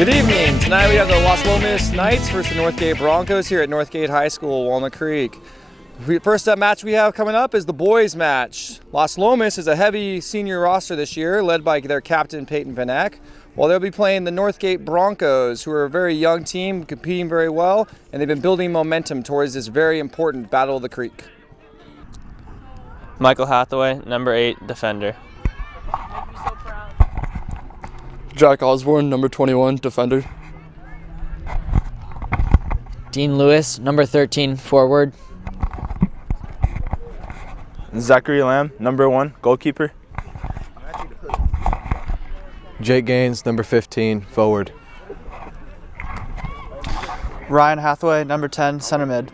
Good evening. Tonight we have the Las Lomas Knights versus the Northgate Broncos here at Northgate High School, Walnut Creek. First up match we have coming up is the boys match. Las Lomas is a heavy senior roster this year, led by their captain Peyton Van Eck, while they'll be playing the Northgate Broncos, who are a very young team, competing very well, and they've been building momentum towards this very important Battle of the Creek. Michael Hathaway, number 8, defender. Jack Osborne, number 21, defender. Dean Lewis, number 13, forward. Zachary Lamb, number 1, goalkeeper. Jake Gaines, number 15, forward. Ryan Hathaway, number 10, center mid.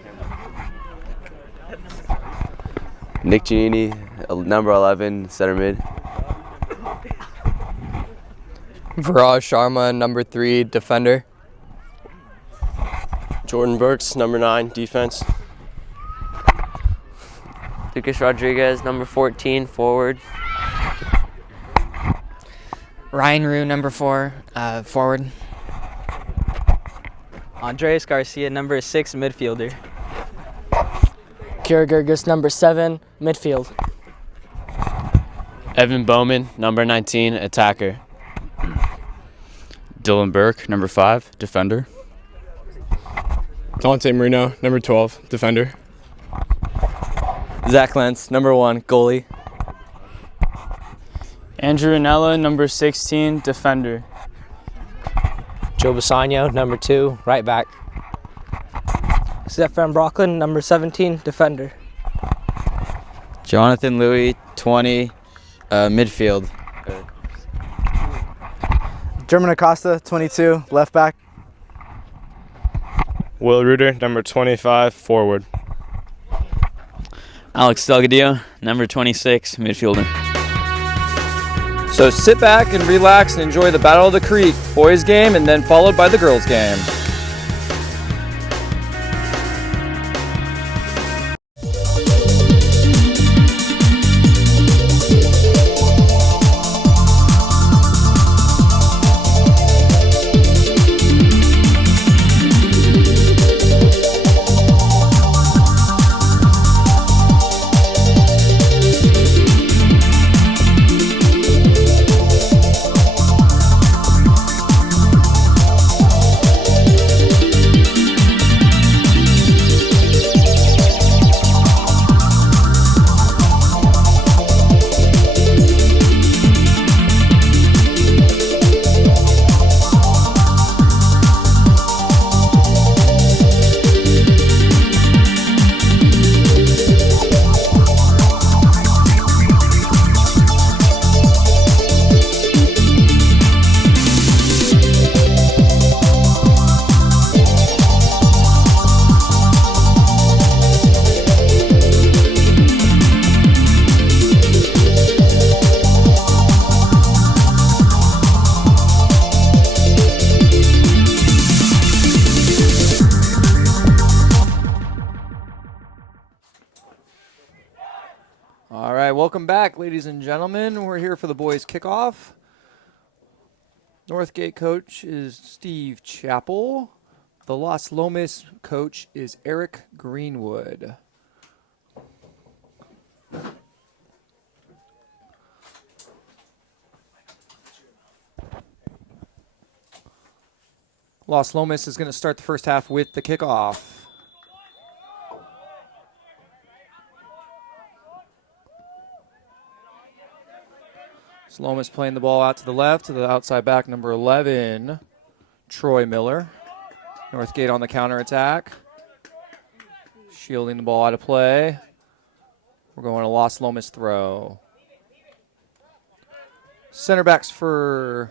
Nick Giannini, number 11, center mid. Viraj Sharma, number 3, defender. Jordan Burks, number 9, defense. Lucas Rodriguez, number 14, forward. Ryan Rue, number 4, forward. Andres Garcia, number 6, midfielder. Kira Gergis, number 7, midfield. Evan Bowman, number 19, attacker. Dylan Burke, number 5, defender. Dante Marino, number 12, defender. Zach Lentz, number 1, goalie. Andrew Anella, number 16, defender. Joe Basagno, number 2, right back. Stefan Brocklin, number 17, defender. Jonathan Louis, 20, midfield. German Acosta, 22, left back. Will Reuter, number 25, forward. Alex Delgadillo, number 26, midfielder. So sit back and relax and enjoy the Battle of the Creek boys game, and then followed by the girls game. All right, welcome back, ladies and gentlemen. We're here for the boys' kickoff. Northgate coach is Steve Chappell. The Las Lomas coach is Eric Greenwood. Las Lomas is going to start the first half with the kickoff. Lomas playing the ball out to the left to the outside back, number 11, Troy Miller. Northgate on the counterattack. Shielding the ball out of play. We're going to Las Lomas throw. Center backs for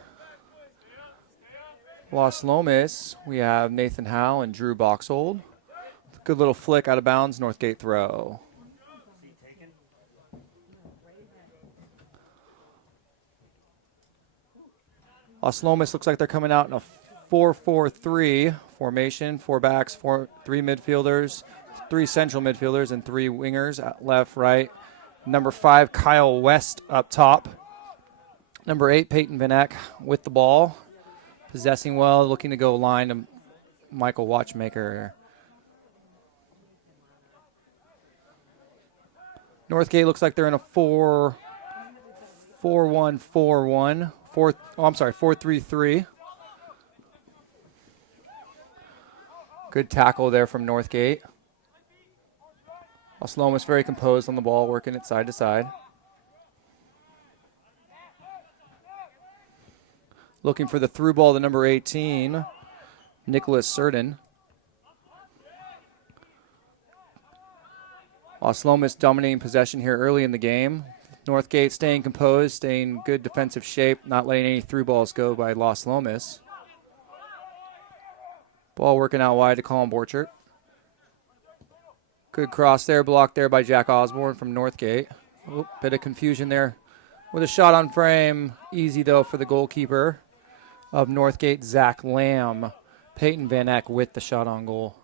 Las Lomas, we have Nathan Howe and Drew Boxhold. Good little flick out of bounds, Northgate throw. Las Lomas looks like they're coming out in a 4-4-3 formation. 4 backs, 3 midfielders, 3 central midfielders, and 3 wingers, left, right. Number 5, Kyle West up top. Number 8, Peyton Van Eck with the ball. Possessing well, looking to go line to Michael Watchmaker. Northgate looks like they're in a 4-1-4-1. 4-3-3. Good tackle there from Northgate. Las Lomas very composed on the ball, working it side to side. Looking for the through ball to number 18, Nicholas Certain. Las Lomas dominating possession here early in the game. Northgate staying composed, staying good defensive shape, not letting any through balls go by Las Lomas. Ball working out wide to Colin Borchert. Good cross there, blocked there by Jack Osborne from Northgate. Oop, bit of confusion there with a shot on frame. Easy though for the goalkeeper of Northgate, Zach Lamb. Peyton Van Eck with the shot on goal.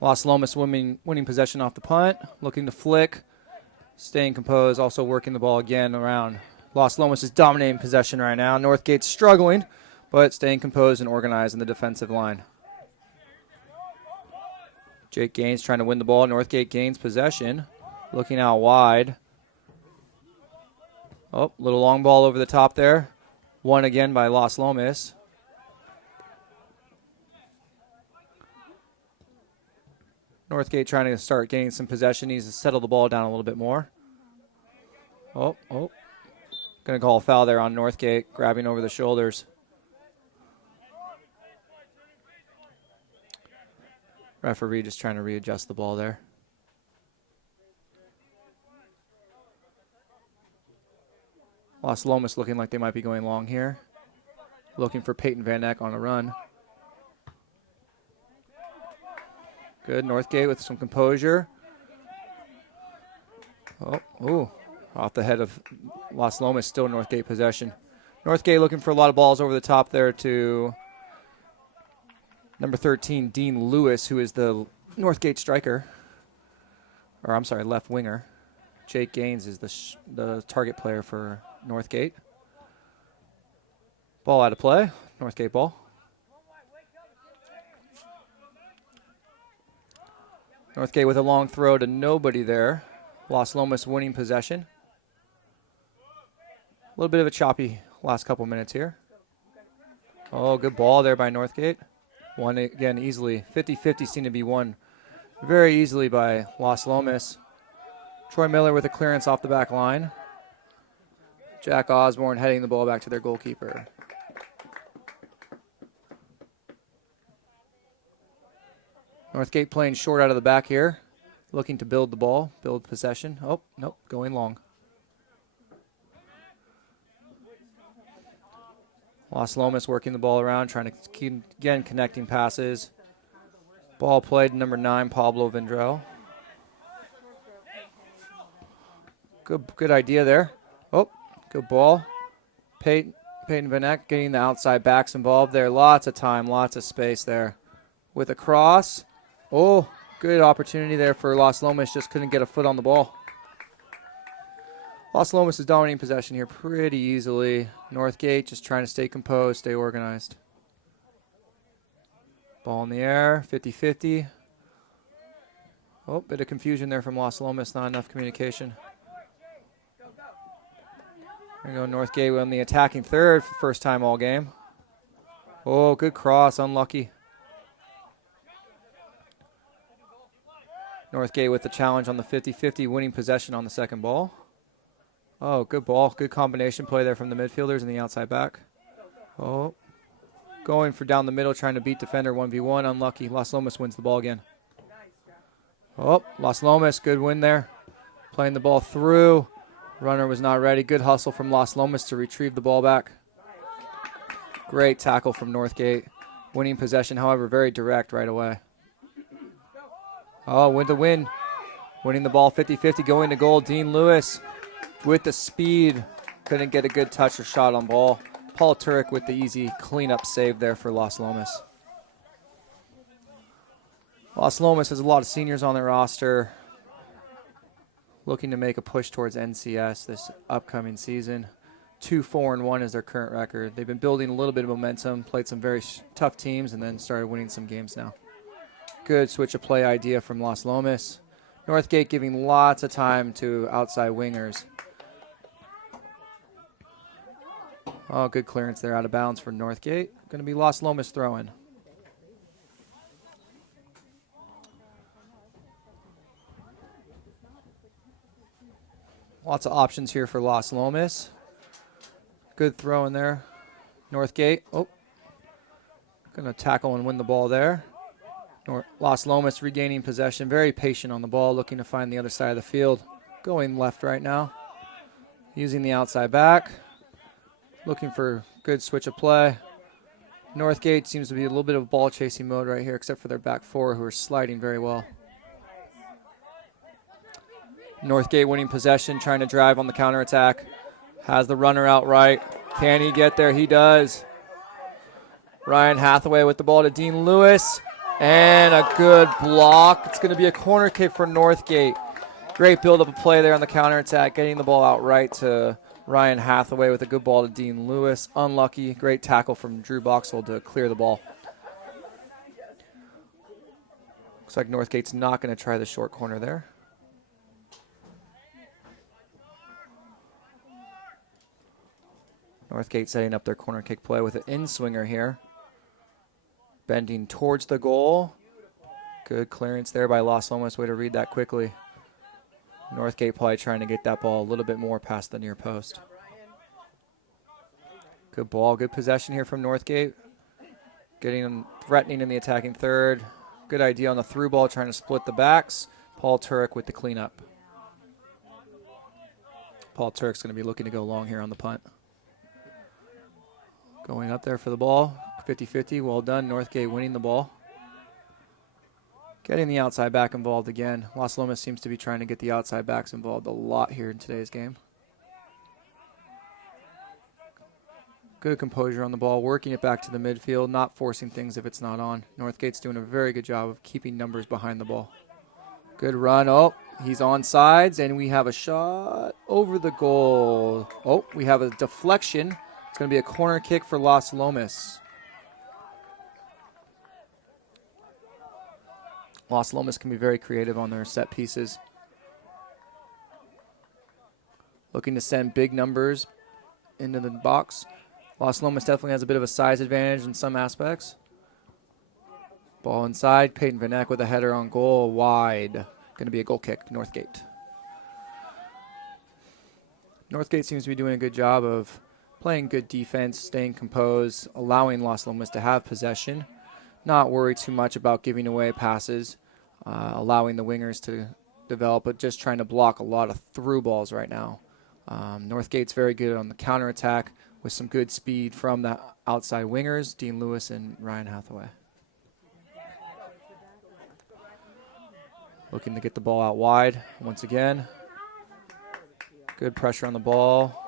Las Lomas winning possession off the punt, looking to flick, staying composed, also working the ball again around. Las Lomas is dominating possession right now. Northgate's struggling, but staying composed and organized in the defensive line. Jake Gaines trying to win the ball. Northgate gains possession, looking out wide. Oh, little long ball over the top there. Won again by Las Lomas. Northgate trying to start getting some possession. Needs to settle the ball down a little bit more. Oh. Going to call a foul there on Northgate, grabbing over the shoulders. Referee just trying to readjust the ball there. Las Lomas looking like they might be going long here. Looking for Peyton Van Eck on a run. Good, Northgate with some composure. Off the head of Las Lomas, still Northgate possession. Northgate looking for a lot of balls over the top there to number 13, Dean Lewis, who is the Northgate striker. Or, I'm sorry, left winger. Jake Gaines is the target player for Northgate. Ball out of play. Northgate ball. Northgate with a long throw to nobody there. Las Lomas winning possession. A little bit of a choppy last couple minutes here. Oh, good ball there by Northgate. Won again easily. 50-50 seemed to be won very easily by Las Lomas. Troy Miller with a clearance off the back line. Jack Osborne heading the ball back to their goalkeeper. Northgate playing short out of the back here. Looking to build the ball, build possession. Oh, nope, going long. Las Lomas working the ball around, trying to keep, again, connecting passes. Ball played to number 9, Pablo Vendrell. Good idea there. Oh, good ball. Peyton Van Eck getting the outside backs involved there. Lots of time, lots of space there. With a cross. Oh, good opportunity there for Las Lomas. Just couldn't get a foot on the ball. Las Lomas is dominating possession here pretty easily. Northgate just trying to stay composed, stay organized. Ball in the air, 50-50. Oh, bit of confusion there from Las Lomas, not enough communication. There we go, Northgate on the attacking third for first time all game. Oh, good cross, unlucky. Northgate with the challenge on the 50-50, winning possession on the second ball. Oh, good ball. Good combination play there from the midfielders and the outside back. Oh, going for down the middle, trying to beat defender 1v1. Unlucky. Las Lomas wins the ball again. Oh, Las Lomas, good win there. Playing the ball through. Runner was not ready. Good hustle from Las Lomas to retrieve the ball back. Great tackle from Northgate. Winning possession, however, very direct right away. Oh, with the win. Winning the ball 50-50, going to goal. Dean Lewis with the speed. Couldn't get a good touch or shot on ball. Paul Turek with the easy cleanup save there for Las Lomas. Las Lomas has a lot of seniors on their roster. looking to make a push towards NCS this upcoming season. 2-4-1 is their current record. They've been building a little bit of momentum, played some very tough teams, and then started winning some games now. Good switch of play idea from Las Lomas. Northgate giving lots of time to outside wingers. Oh, good clearance there out of bounds for Northgate. Going to be Las Lomas throwing. Lots of options here for Las Lomas. Good throw in there. Northgate. Oh. Going to tackle and win the ball there. Las Lomas regaining possession. Very patient on the ball. Looking to find the other side of the field. Going left right now. Using the outside back. Looking for good switch of play. Northgate seems to be a little bit of ball chasing mode right here, except for their back four, who are sliding very well. Northgate winning possession, trying to drive on the counterattack. Has the runner out right. Can he get there? He does. Ryan Hathaway with the ball to Dean Lewis. And a good block. It's going to be a corner kick for Northgate. Great build-up of play there on the counterattack, getting the ball out right to Ryan Hathaway with a good ball to Dean Lewis. Unlucky. Great tackle from Drew Boxall to clear the ball. Looks like Northgate's not going to try the short corner there. Northgate setting up their corner kick play with an in-swinger here. Bending towards the goal. Good clearance there by Las Lomas. Way to read that quickly. Northgate probably trying to get that ball a little bit more past the near post. Good ball, good possession here from Northgate. Getting them threatening in the attacking third. Good idea on the through ball, trying to split the backs. Paul Turek with the cleanup. Paul Turek's going to be looking to go long here on the punt. Going up there for the ball. 50-50, well done. Northgate winning the ball. Getting the outside back involved again. Las Lomas seems to be trying to get the outside backs involved a lot here in today's game. Good composure on the ball, working it back to the midfield, not forcing things if it's not on. Northgate's doing a very good job of keeping numbers behind the ball. Good run. Oh, he's on sides, and we have a shot over the goal. Oh, we have a deflection. It's going to be a corner kick for Las Lomas. Las Lomas can be very creative on their set pieces. Looking to send big numbers into the box. Las Lomas definitely has a bit of a size advantage in some aspects. Ball inside. Peyton Van Eck with a header on goal. Wide. Going to be a goal kick to Northgate. Northgate seems to be doing a good job of playing good defense, staying composed, allowing Las Lomas to have possession. Not worry too much about giving away passes, allowing the wingers to develop, but just trying to block a lot of through balls right now. Northgate's very good on the counterattack with some good speed from the outside wingers, Dean Lewis and Ryan Hathaway. Looking to get the ball out wide once again. Good pressure on the ball.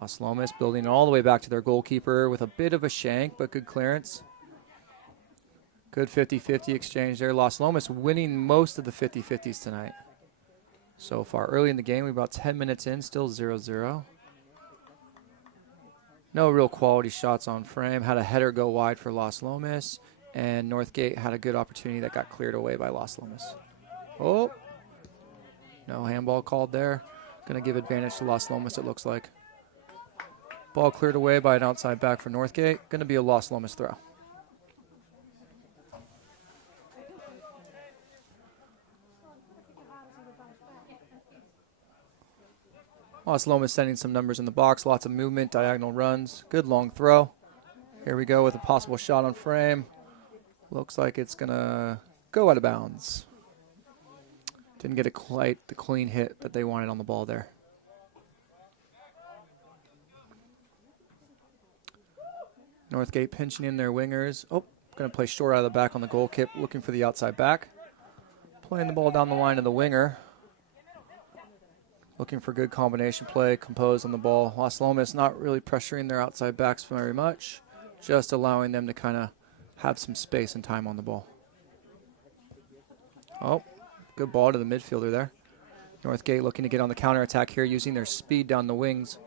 Las Lomas building all the way back to their goalkeeper with a bit of a shank, but good clearance. Good 50-50 exchange there. Las Lomas winning most of the 50-50s tonight so far. Early in the game, we're about 10 minutes in, still 0-0. No real quality shots on frame. Had a header go wide for Las Lomas, and Northgate had a good opportunity that got cleared away by Las Lomas. Oh, no handball called there. Going to give advantage to Las Lomas, it looks like. Ball cleared away by an outside back for Northgate. Going to be a Las Lomas throw. Las Lomas sending some numbers in the box. Lots of movement, diagonal runs. Good long throw. Here we go with a possible shot on frame. Looks like it's going to go out of bounds. Didn't get quite the clean hit that they wanted on the ball there. Northgate pinching in their wingers. Oh, going to play short out of the back on the goal kick, looking for the outside back. Playing the ball down the line of the winger. Looking for good combination play, composed on the ball. Las Lomas not really pressuring their outside backs very much, just allowing them to kind of have some space and time on the ball. Oh, good ball to the midfielder there. Northgate looking to get on the counterattack here using their speed down the wings.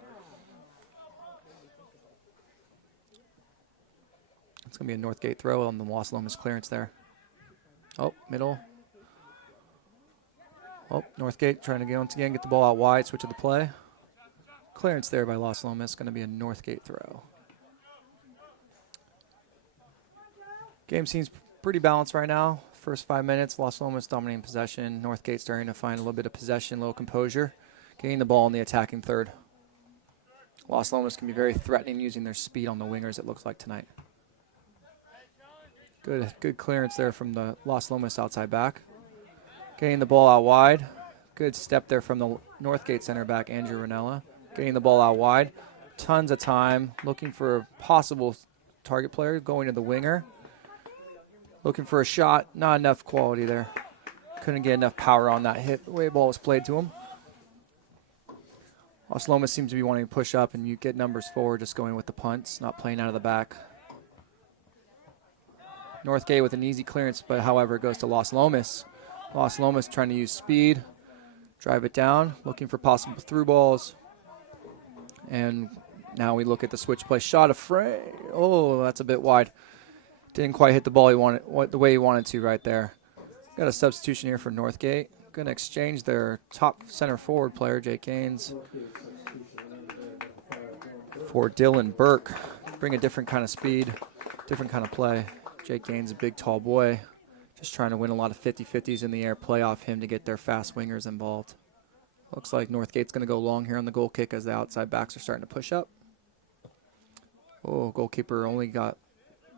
It's going to be a Northgate throw on the Las Lomas clearance there. Oh, middle. Oh, Northgate trying to once again get the ball out wide, switch of the play. Clearance there by Las Lomas, going to be a Northgate throw. Game seems pretty balanced right now. First 5 minutes, Las Lomas dominating possession. Northgate starting to find a little bit of possession, a little composure. Getting the ball in the attacking third. Las Lomas can be very threatening using their speed on the wingers, it looks like tonight. Good clearance there from the Las Lomas outside back. Getting the ball out wide. Good step there from the Northgate center back, Andrew Ranella. Getting the ball out wide. Tons of time. Looking for a possible target player. Going to the winger. Looking for a shot. Not enough quality there. Couldn't get enough power on that hit. The way the ball was played to him. Las Lomas seems to be wanting to push up, and you get numbers forward, just going with the punts, not playing out of the back. Northgate with an easy clearance, but however, it goes to Las Lomas. Las Lomas trying to use speed, drive it down, looking for possible through balls. And now we look at the switch play. Shot of Frey. Oh, that's a bit wide. Didn't quite hit the ball the way he wanted to right there. Got a substitution here for Northgate. Going to exchange their top center forward player, Jake Gaines, for Dylan Burke. Bring a different kind of speed, different kind of play. Jake Gaines, a big, tall boy, just trying to win a lot of 50-50s in the air, play off him to get their fast wingers involved. Looks like Northgate's going to go long here on the goal kick as the outside backs are starting to push up. Oh, goalkeeper only got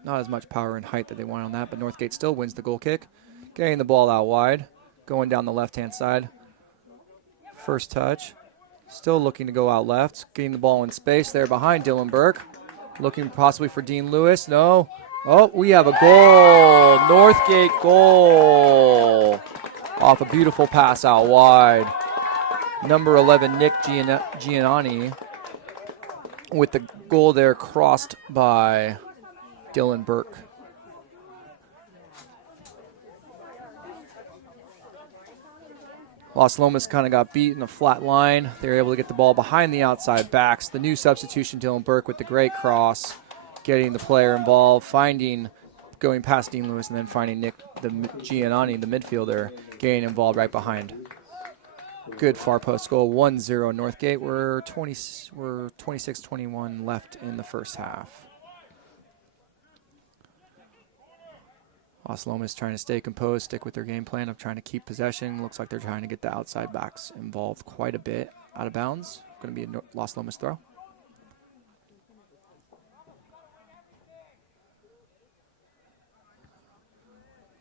not as much power and height that they want on that, but Northgate still wins the goal kick. Getting the ball out wide, going down the left-hand side. First touch. Still looking to go out left. Getting the ball in space there behind Dylan Burke. Looking possibly for Dean Lewis. No. Oh, we have a goal. Northgate goal. Off a beautiful pass out wide. Number 11, Nick Giannani, with the goal there crossed by Dylan Burke. Las Lomas kind of got beat in a flat line. They were able to get the ball behind the outside backs. The new substitution, Dylan Burke, with the great cross, getting the player involved, going past Dean Lewis, and then finding Nick Giannani, the midfielder, getting involved right behind. Good far post goal, 1-0 Northgate. We're 26-21 left in the first half. Las Lomas trying to stay composed, stick with their game plan of trying to keep possession. Looks like they're trying to get the outside backs involved quite a bit. Out of bounds. Going to be a Las Lomas throw.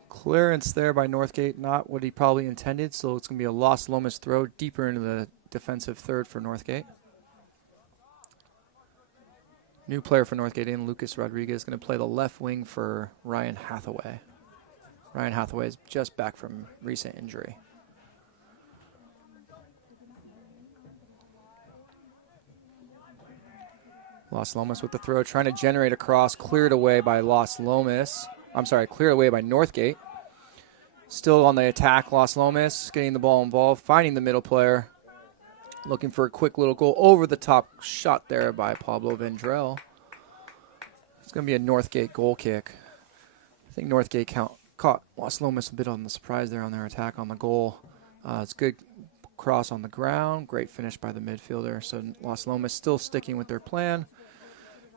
Clearance there by Northgate, not what he probably intended, so it's going to be a Las Lomas throw deeper into the defensive third for Northgate. New player for Northgate in, Lucas Rodriguez, going to play the left wing for Ryan Hathaway. Ryan Hathaway is just back from recent injury. Las Lomas with the throw, trying to generate a cross, cleared away by cleared away by Northgate. Still on the attack, Las Lomas getting the ball involved, finding the middle player, looking for a quick little goal over the top shot there by Pablo Vendrell. It's going to be a Northgate goal kick. I think Northgate caught Las Lomas a bit on the surprise there on their attack on the goal. It's good cross on the ground, great finish by the midfielder. So Las Lomas still sticking with their plan,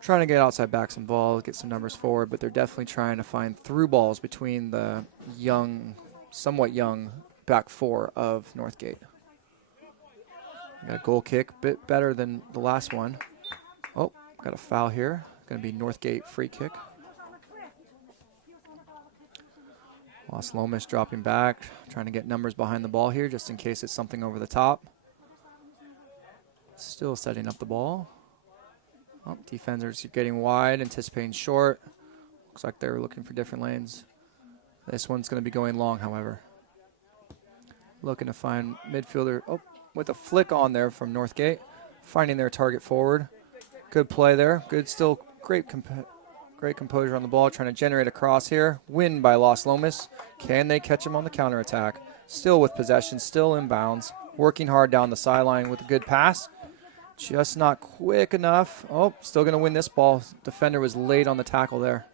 trying to get outside backs involved, get some numbers forward, but they're definitely trying to find through balls between the somewhat young back four of Northgate. Got a goal kick, a bit better than the last one. Oh, got a foul here. Going to be Northgate free kick. Las Lomas dropping back, trying to get numbers behind the ball here just in case it's something over the top. Still setting up the ball. Oh, defenders getting wide, anticipating short. Looks like they're looking for different lanes. This one's going to be going long, however. Looking to find midfielder. Oh, with a flick on there from Northgate. Finding their target forward. Good play there. Good, still great composure on the ball. Trying to generate a cross here. Win by Las Lomas. Can they catch him on the counterattack? Still with possession, still inbounds. working hard down the sideline with a good pass. Just not quick enough. Oh, still going to win this ball. Defender was late on the tackle there.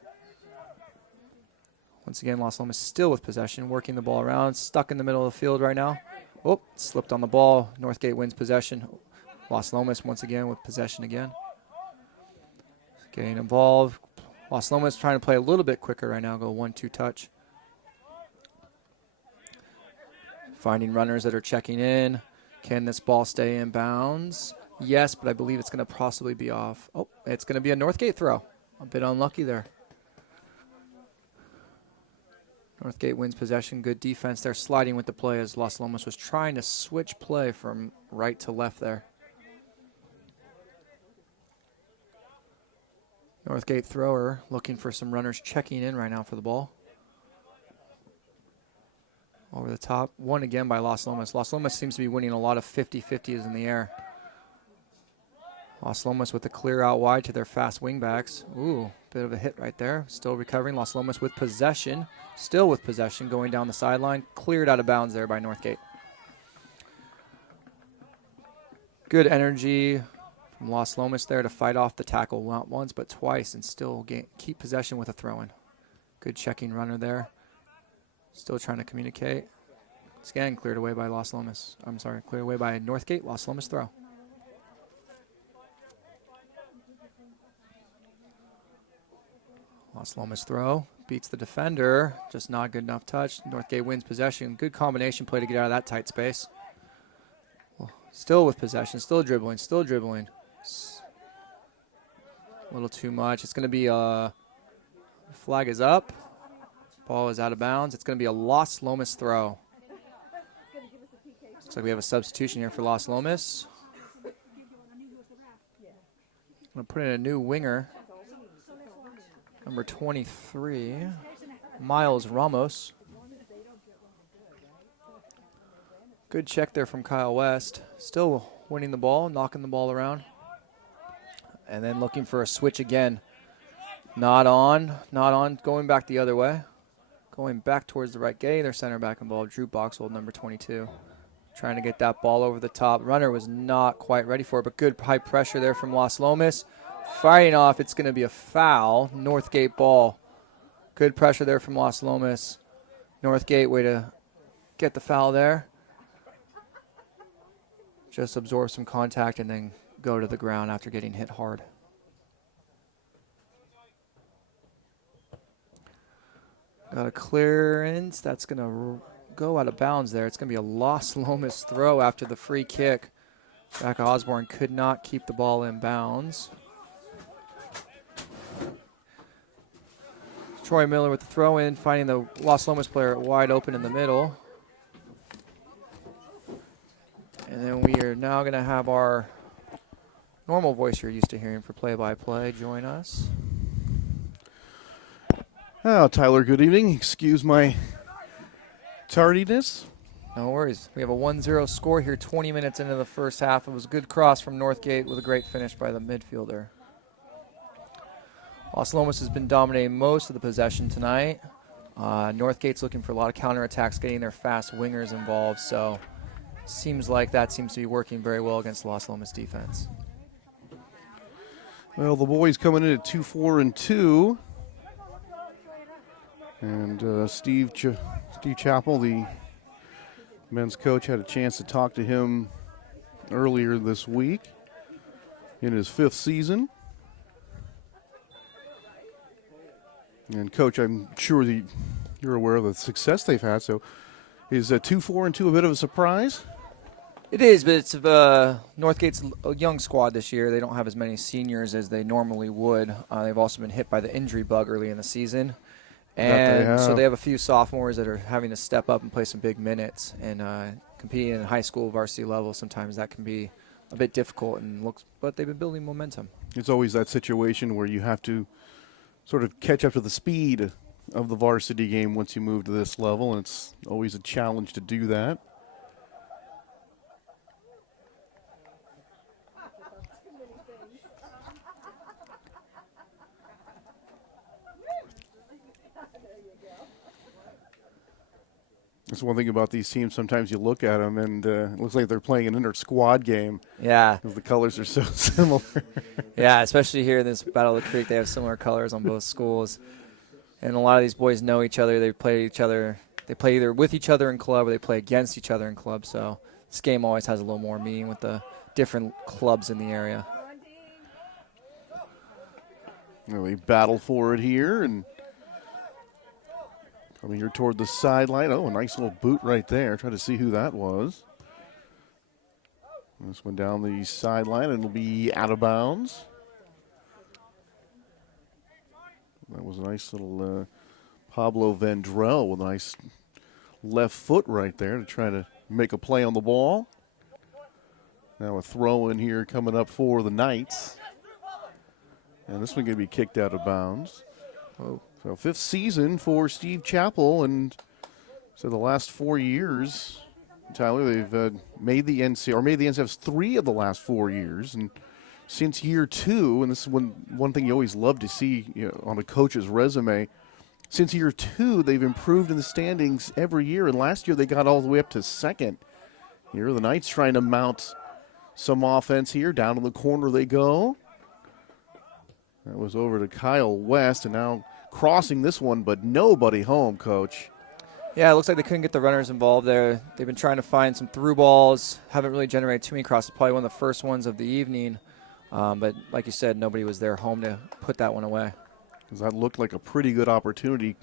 Once again, Las Lomas still with possession, working the ball around, stuck in the middle of the field right now. Oh, slipped on the ball. Northgate wins possession. Las Lomas once again with possession again. Getting involved. Las Lomas trying to play a little bit quicker right now, go 1-2 touch. Finding runners that are checking in. Can this ball stay in bounds? Yes, but I believe it's going to possibly be off. Oh, it's going to be a Northgate throw. A bit unlucky there. Northgate wins possession. Good defense there, sliding with the play as Las Lomas was trying to switch play from right to left there. Northgate thrower looking for some runners checking in right now for the ball. Over the top. Won again by Las Lomas. Las Lomas seems to be winning a lot of 50-50s in the air. Las Lomas with a clear out wide to their fast wingbacks. Ooh, bit of a hit right there. Still recovering. Las Lomas with possession. Still with possession going down the sideline. Cleared out of bounds there by Northgate. Good energy from Las Lomas there to fight off the tackle not once but twice and still keep possession with a throw-in. Good checking runner there. Still trying to communicate. It's again cleared away by Las Lomas. I'm sorry, cleared away by Northgate. Las Lomas throw. Las Lomas throw. Beats the defender. Just not good enough touch. Northgate wins possession. Good combination play to get out of that tight space. Still with possession. Still dribbling. Still dribbling. A little too much. It's going to be a flag is up. Ball is out of bounds. It's going to be a Las Lomas throw. Looks like we have a substitution here for Las Lomas. I'm going to put in a new winger. Number 23, Miles Ramos. Good check there from Kyle West. Still winning the ball, knocking the ball around. And then looking for a switch again. Not on, going back the other way. Going back towards the right, getting their center back involved. Drew Boxwold, number 22. Trying to get that ball over the top. Runner was not quite ready for it, but good high pressure there from Las Lomas. Fighting off, it's going to be a foul. Northgate ball. Good pressure there from Las Lomas. Northgate, way to get the foul there. Just absorb some contact and then go to the ground after getting hit hard. Got a clearance. That's going to go out of bounds there. It's going to be a Las Lomas throw after the free kick. Jack Osborne could not keep the ball in bounds. Troy Miller with the throw in, finding the Las Lomas player wide open in the middle. And then we are now going to have our normal voice you're used to hearing for play-by-play join us. Oh, Tyler, good evening. Excuse my tardiness. No worries. We have a 1-0 score here 20 minutes into the first half. It was a good cross from Northgate with a great finish by the midfielder. Las Lomas has been dominating most of the possession tonight. Northgate's looking for a lot of counterattacks, getting their fast wingers involved. So seems like that seems to be working very well against Las Lomas defense. Well, the boys coming in at 2-4-2. And Steve Chappell, the men's coach, had a chance to talk to him earlier this week in his 5th season. And, Coach, I'm sure that you're aware of the success they've had. So is 2-4-2 a bit of a surprise? It is, but it's Northgate's a young squad this year. They don't have as many seniors as they normally would. They've also been hit by the injury bug early in the season. And so they have a few sophomores that are having to step up and play some big minutes. And competing in high school varsity level, sometimes that can be a bit difficult. But they've been building momentum. It's always that situation where you have to sort of catch up to the speed of the varsity game once you move to this level, and it's always a challenge to do that. That's one thing about these teams. Sometimes you look at them and it looks like they're playing an inter-squad game. Yeah. Because the colors are so similar. Yeah, especially here in this Battle of the Creek, they have similar colors on both schools. And a lot of these boys know each other. They play each other. They play either with each other in club or they play against each other in club. So this game always has a little more meaning with the different clubs in the area. Well, they battle for it here and coming here toward the sideline. Oh, a nice little boot right there. Try to see who that was. This one down the sideline and it'll be out of bounds. That was a nice little Pablo Vendrell with a nice left foot right there to try to make a play on the ball. Now a throw in here coming up for the Knights. And this one going to be kicked out of bounds. Whoa. So 5th season for Steve Chappell, and so the last 4 years, Tyler, they've made the NCAAs 3 of the last 4 years, and since year 2, and this is one thing you always love to see, you know, on a coach's resume. Since year 2, they've improved in the standings every year, and last year they got all the way up to 2nd. Here the Knights trying to mount some offense here. Down in the corner they go. That was over to Kyle West, and now crossing this one, but nobody home, Coach. Yeah, it looks like they couldn't get the runners involved there. They've been trying to find some through balls. Haven't really generated too many crosses. Probably one of the first ones of the evening. But like you said, nobody was there home to put that one away. Because that looked like a pretty good opportunity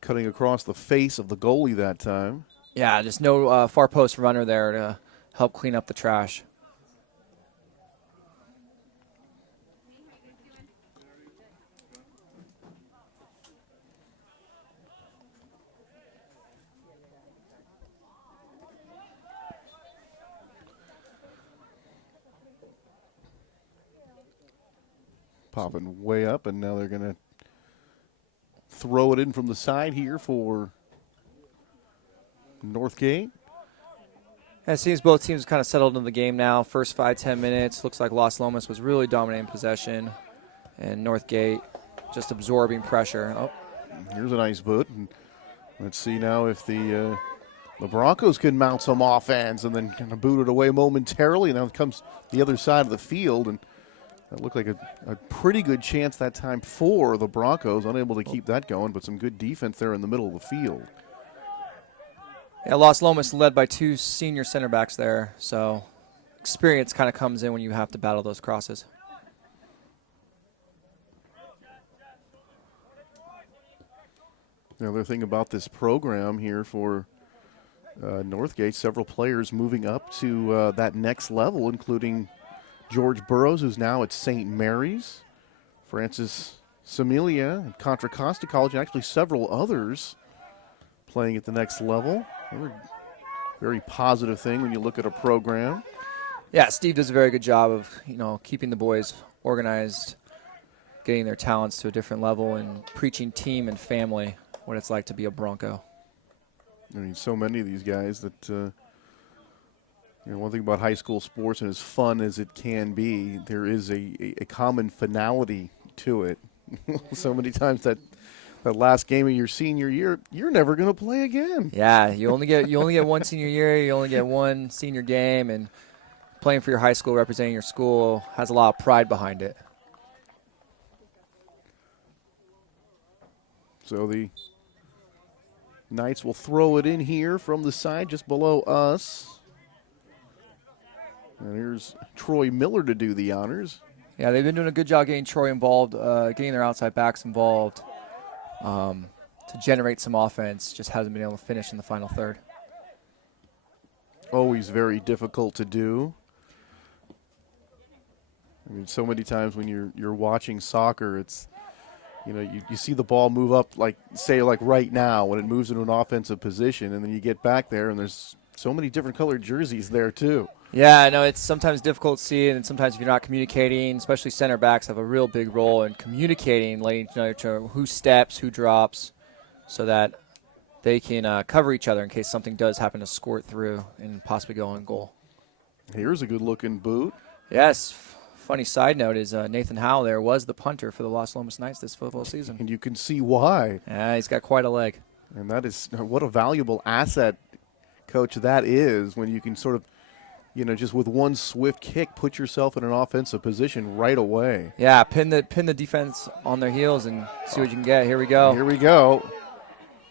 cutting across the face of the goalie that time. Yeah, just no far post runner there to help clean up the trash. Popping way up, and now they're going to throw it in from the side here for Northgate. It seems both teams kind of settled into the game now. First 5-10 minutes, looks like Las Lomas was really dominating possession, and Northgate just absorbing pressure. Oh, here's a nice boot. And let's see now if the Broncos can mount some offense and then kind of boot it away momentarily. Now it comes the other side of the field, and that looked like a pretty good chance that time for the Broncos. Unable to keep that going, but some good defense there in the middle of the field. Yeah, Las Lomas led by 2 senior center backs there, so experience kind of comes in when you have to battle those crosses. The other thing about this program here for Northgate, several players moving up to that next level, including George Burrows, who's now at St. Mary's, Francis Samilia at Contra Costa College, and actually several others playing at the next level. Another very positive thing when you look at a program. Yeah, Steve does a very good job of, keeping the boys organized, getting their talents to a different level, and preaching team and family, what it's like to be a Bronco. I mean, so many of these guys that, one thing about high school sports, and as fun as it can be, there is a common finality to it. So many times that last game of your senior year, you're never going to play again. Yeah, you only get one senior year, you only get one senior game, and playing for your high school, representing your school, has a lot of pride behind it. So the Knights will throw it in here from the side just below us. And here's Troy Miller to do the honors. Yeah, they've been doing a good job getting Troy involved, getting their outside backs involved to generate some offense. Just hasn't been able to finish in the final third. Always very difficult to do. I mean, so many times when you're watching soccer, it's, you see the ball move up, like right now when it moves into an offensive position, and then you get back there and there's so many different colored jerseys there too. Yeah, I know it's sometimes difficult to see, and sometimes if you're not communicating, especially center backs have a real big role in communicating, letting you know who steps, who drops, so that they can cover each other in case something does happen to squirt through and possibly go on goal. Here's a good-looking boot. Yes. Funny side note is Nathan Howell there was the punter for the Las Lomas Knights this football season. And you can see why. Yeah, he's got quite a leg. And that is what a valuable asset, Coach, that is when you can sort of, just with one swift kick, put yourself in an offensive position right away. Yeah, pin the defense on their heels and see what you can get. Here we go. Here we go.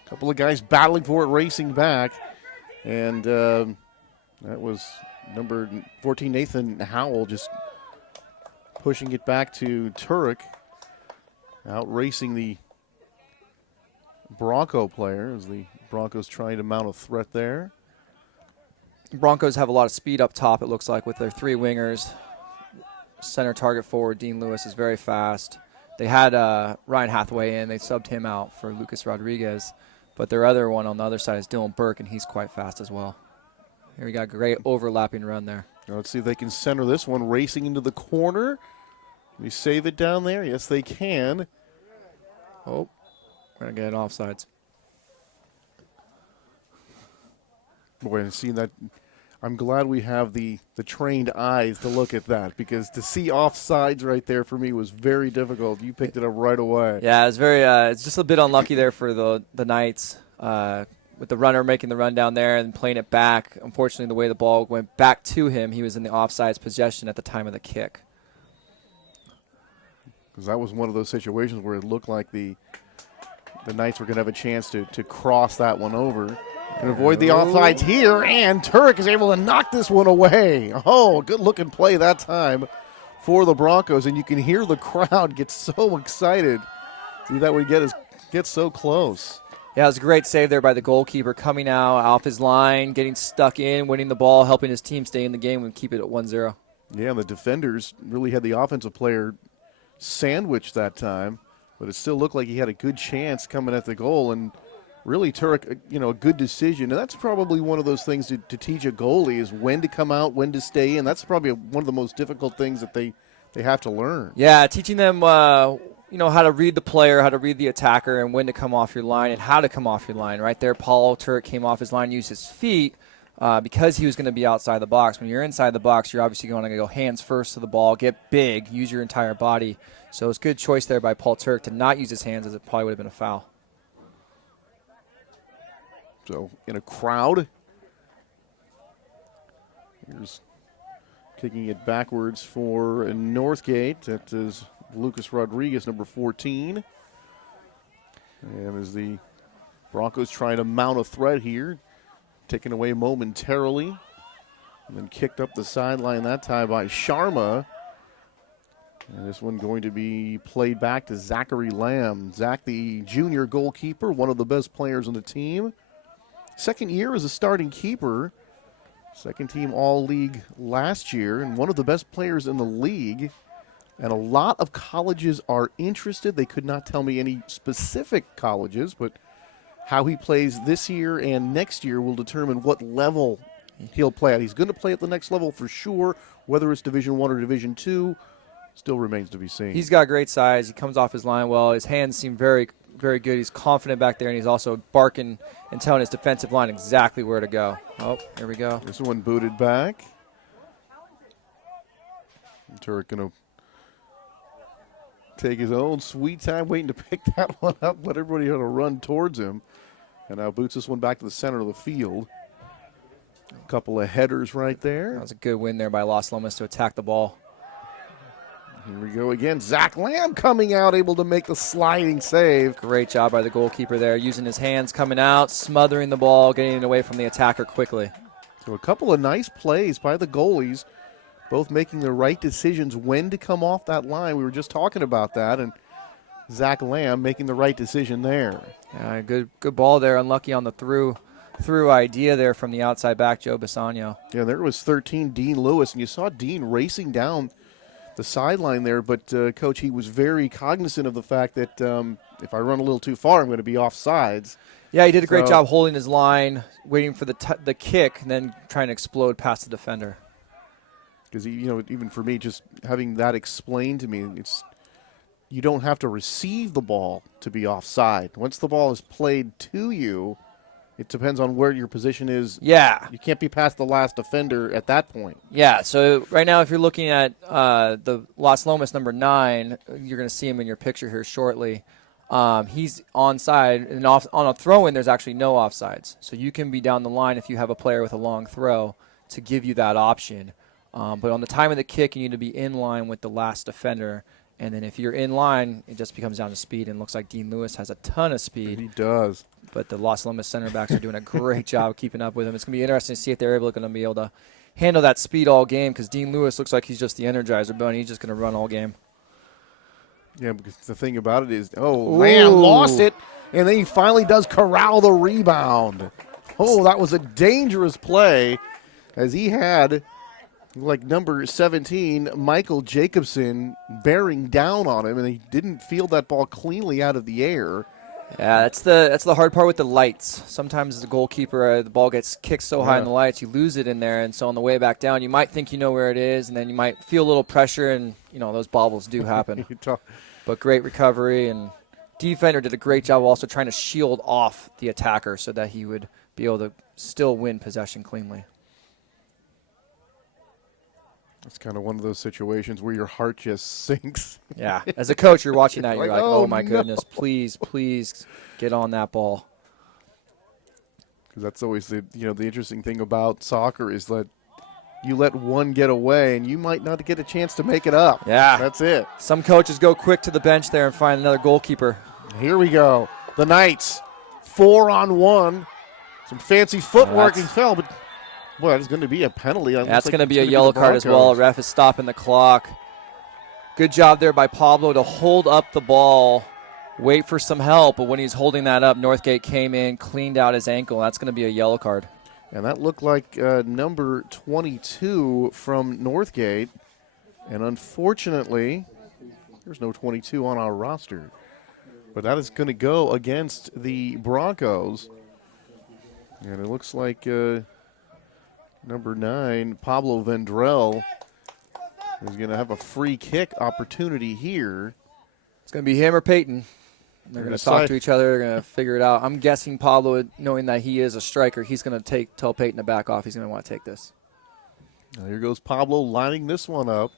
A couple of guys battling for it, racing back. And that was number 14, Nathan Howell, just pushing it back to Turek, out racing the Bronco player as the Broncos trying to mount a threat there. Broncos have a lot of speed up top, it looks like, with their three wingers. Center target forward, Dean Lewis, is very fast. They had Ryan Hathaway in. They subbed him out for Lucas Rodriguez. But their other one on the other side is Dylan Burke, and he's quite fast as well. Here we got a great overlapping run there. Now let's see if they can center this one, racing into the corner. We save it down there. Yes, they can. Oh, we're going to get an offsides. Boy, and seeing that, I'm glad we have the trained eyes to look at that, because to see offsides right there for me was very difficult. You picked it up right away. Yeah, it's very. It's just a bit unlucky there for the Knights with the runner making the run down there and playing it back. Unfortunately, the way the ball went back to him, he was in the offsides possession at the time of the kick. Because that was one of those situations where it looked like the Knights were going to have a chance to cross that one over. And avoid the offsides here, and Turek is able to knock this one away. Oh, good-looking play that time for the Broncos, and you can hear the crowd get so excited. See that we get so close. Yeah, it was a great save there by the goalkeeper, coming out off his line, getting stuck in, winning the ball, helping his team stay in the game and keep it at 1-0. Yeah, and the defenders really had the offensive player sandwiched that time, but it still looked like he had a good chance coming at the goal, and really, Turek, a good decision. And that's probably one of those things to teach a goalie is when to come out, when to stay in. That's probably one of the most difficult things that they have to learn. Yeah, teaching them, how to read the player, how to read the attacker, and when to come off your line and how to come off your line. Right there, Paul Turek came off his line, used his feet because he was going to be outside the box. When you're inside the box, you're obviously going to go hands first to the ball, get big, use your entire body. So it's a good choice there by Paul Turek to not use his hands, as it probably would have been a foul. So in a crowd, here's kicking it backwards for Northgate. That is Lucas Rodriguez, number 14. And as the Broncos trying to mount a threat here, taken away momentarily, and then kicked up the sideline that time by Sharma. And this one going to be played back to Zachary Lamb. Zach, the junior goalkeeper, one of the best players on the team. Second year as a starting keeper, second team All-League last year, and one of the best players in the league. And a lot of colleges are interested. They could not tell me any specific colleges, but how he plays this year and next year will determine what level he'll play at. He's going to play at the next level for sure. Whether it's Division I or Division II still remains to be seen. He's got great size. He comes off his line well. His hands seem very, very good. He's confident back there, and he's also barking and telling his defensive line exactly where to go. Oh, here we go. This one booted back. Turek going to take his own sweet time waiting to pick that one up, let everybody to run towards him. And now boots this one back to the center of the field. A couple of headers right there. That was a good win there by Las Lomas to attack the ball. Here we go again. Zach Lamb coming out, able to make the sliding save. Great job by the goalkeeper there, using his hands, coming out, smothering the ball, getting it away from the attacker quickly. So a couple of nice plays by the goalies, both making the right decisions when to come off that line. We were just talking about that, and Zach Lamb making the right decision there. Yeah, good ball there. Unlucky on the through idea there from the outside back, Joe Bisagno. Yeah, there was 13, Dean Lewis, and you saw Dean racing down the sideline there, but Coach, he was very cognizant of the fact that if I run a little too far, I'm going to be offsides. Yeah, he did a great job holding his line, waiting for the kick, and then trying to explode past the defender. Because even for me, just having that explained to me, you don't have to receive the ball to be offside. Once the ball is played to you, it depends on where your position is. Yeah. You can't be past the last defender at that point. Yeah, so right now if you're looking at the Las Lomas number 9, you're going to see him in your picture here shortly. he's onside, and on a throw-in, there's actually no offsides. So you can be down the line if you have a player with a long throw to give you that option. But on the time of the kick, you need to be in line with the last defender. And then if you're in line, it just becomes down to speed. And it looks like Dean Lewis has a ton of speed. He does. But the Las Lomas center backs are doing a great job keeping up with him. It's going to be interesting to see if they're going to be able to handle that speed all game, because Dean Lewis looks like he's just the Energizer Bunny. He's just going to run all game. Yeah, because the thing about it is, Lamb lost it, and then he finally does corral the rebound. Oh, that was a dangerous play, as he had, like, number 17, Michael Jacobson, bearing down on him, and he didn't field that ball cleanly out of the air. Yeah, that's the hard part with the lights. Sometimes as a goalkeeper, the ball gets kicked so high in the lights, you lose it in there, and so on the way back down, you might think you know where it is, and then you might feel a little pressure, and, those bobbles do happen. But great recovery, and defender did a great job also trying to shield off the attacker so that he would be able to still win possession cleanly. It's kind of one of those situations where your heart just sinks. Yeah, as a coach, you're watching that, you're like, oh my no. goodness, please get on that ball. Because that's always the interesting thing about soccer is that you let one get away and you might not get a chance to make it up. Yeah. That's it. Some coaches go quick to the bench there and find another goalkeeper. Here we go. The Knights, 4-on-1. Some fancy footwork and fell, but boy, that's going to be a penalty. That's going to be a yellow card as well. Ref is stopping the clock. Good job there by Pablo to hold up the ball, wait for some help, but when he's holding that up, Northgate came in, cleaned out his ankle. That's going to be a yellow card. And that looked like number 22 from Northgate. And unfortunately, there's no 22 on our roster. But that is going to go against the Broncos. And it looks like number 9, Pablo Vendrell, is going to have a free kick opportunity here. It's going to be him or Peyton. They're going to talk to each other. They're going to figure it out. I'm guessing Pablo, knowing that he is a striker, he's going to tell Peyton to back off. He's going to want to take this. Now here goes Pablo lining this one up.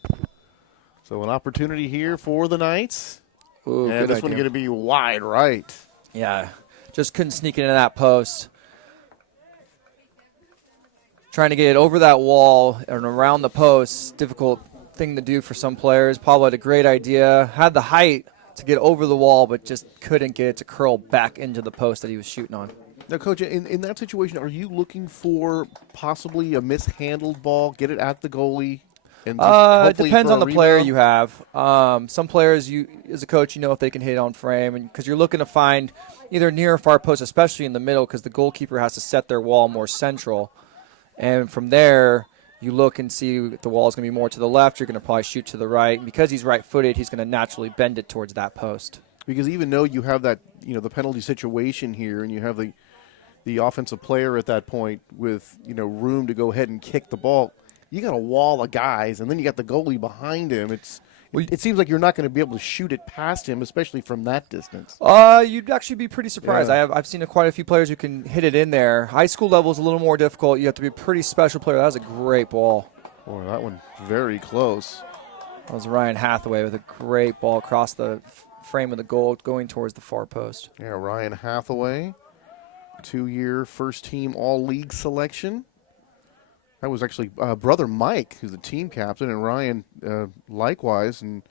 So an opportunity here for the Knights. Ooh, and this one going to be wide right. Yeah, just couldn't sneak it into that post. Trying to get it over that wall and around the post, difficult thing to do for some players. Pablo had a great idea, had the height to get over the wall, but just couldn't get it to curl back into the post that he was shooting on. Now, Coach, in that situation, are you looking for possibly a mishandled ball, get it at the goalie? And it depends on the player you have. Some players, you as a coach, if they can hit on frame, and because you're looking to find either near or far post, especially in the middle, because the goalkeeper has to set their wall more central. And from there, you look and see if the wall is going to be more to the left. You're going to probably shoot to the right. And because he's right-footed, he's going to naturally bend it towards that post. Because even though you have that, the penalty situation here, and you have the offensive player at that point with, room to go ahead and kick the ball, you got a wall of guys, and then you got the goalie behind him. It seems like you're not going to be able to shoot it past him, especially from that distance. You'd actually be pretty surprised. Yeah. I've seen quite a few players who can hit it in there. High school level is a little more difficult. You have to be a pretty special player. That was a great ball. Boy, that one very close. That was Ryan Hathaway with a great ball across the frame of the goal going towards the far post. Yeah, Ryan Hathaway, 2-year first-team all-league selection. That was actually brother Mike, who's the team captain, and Ryan likewise. And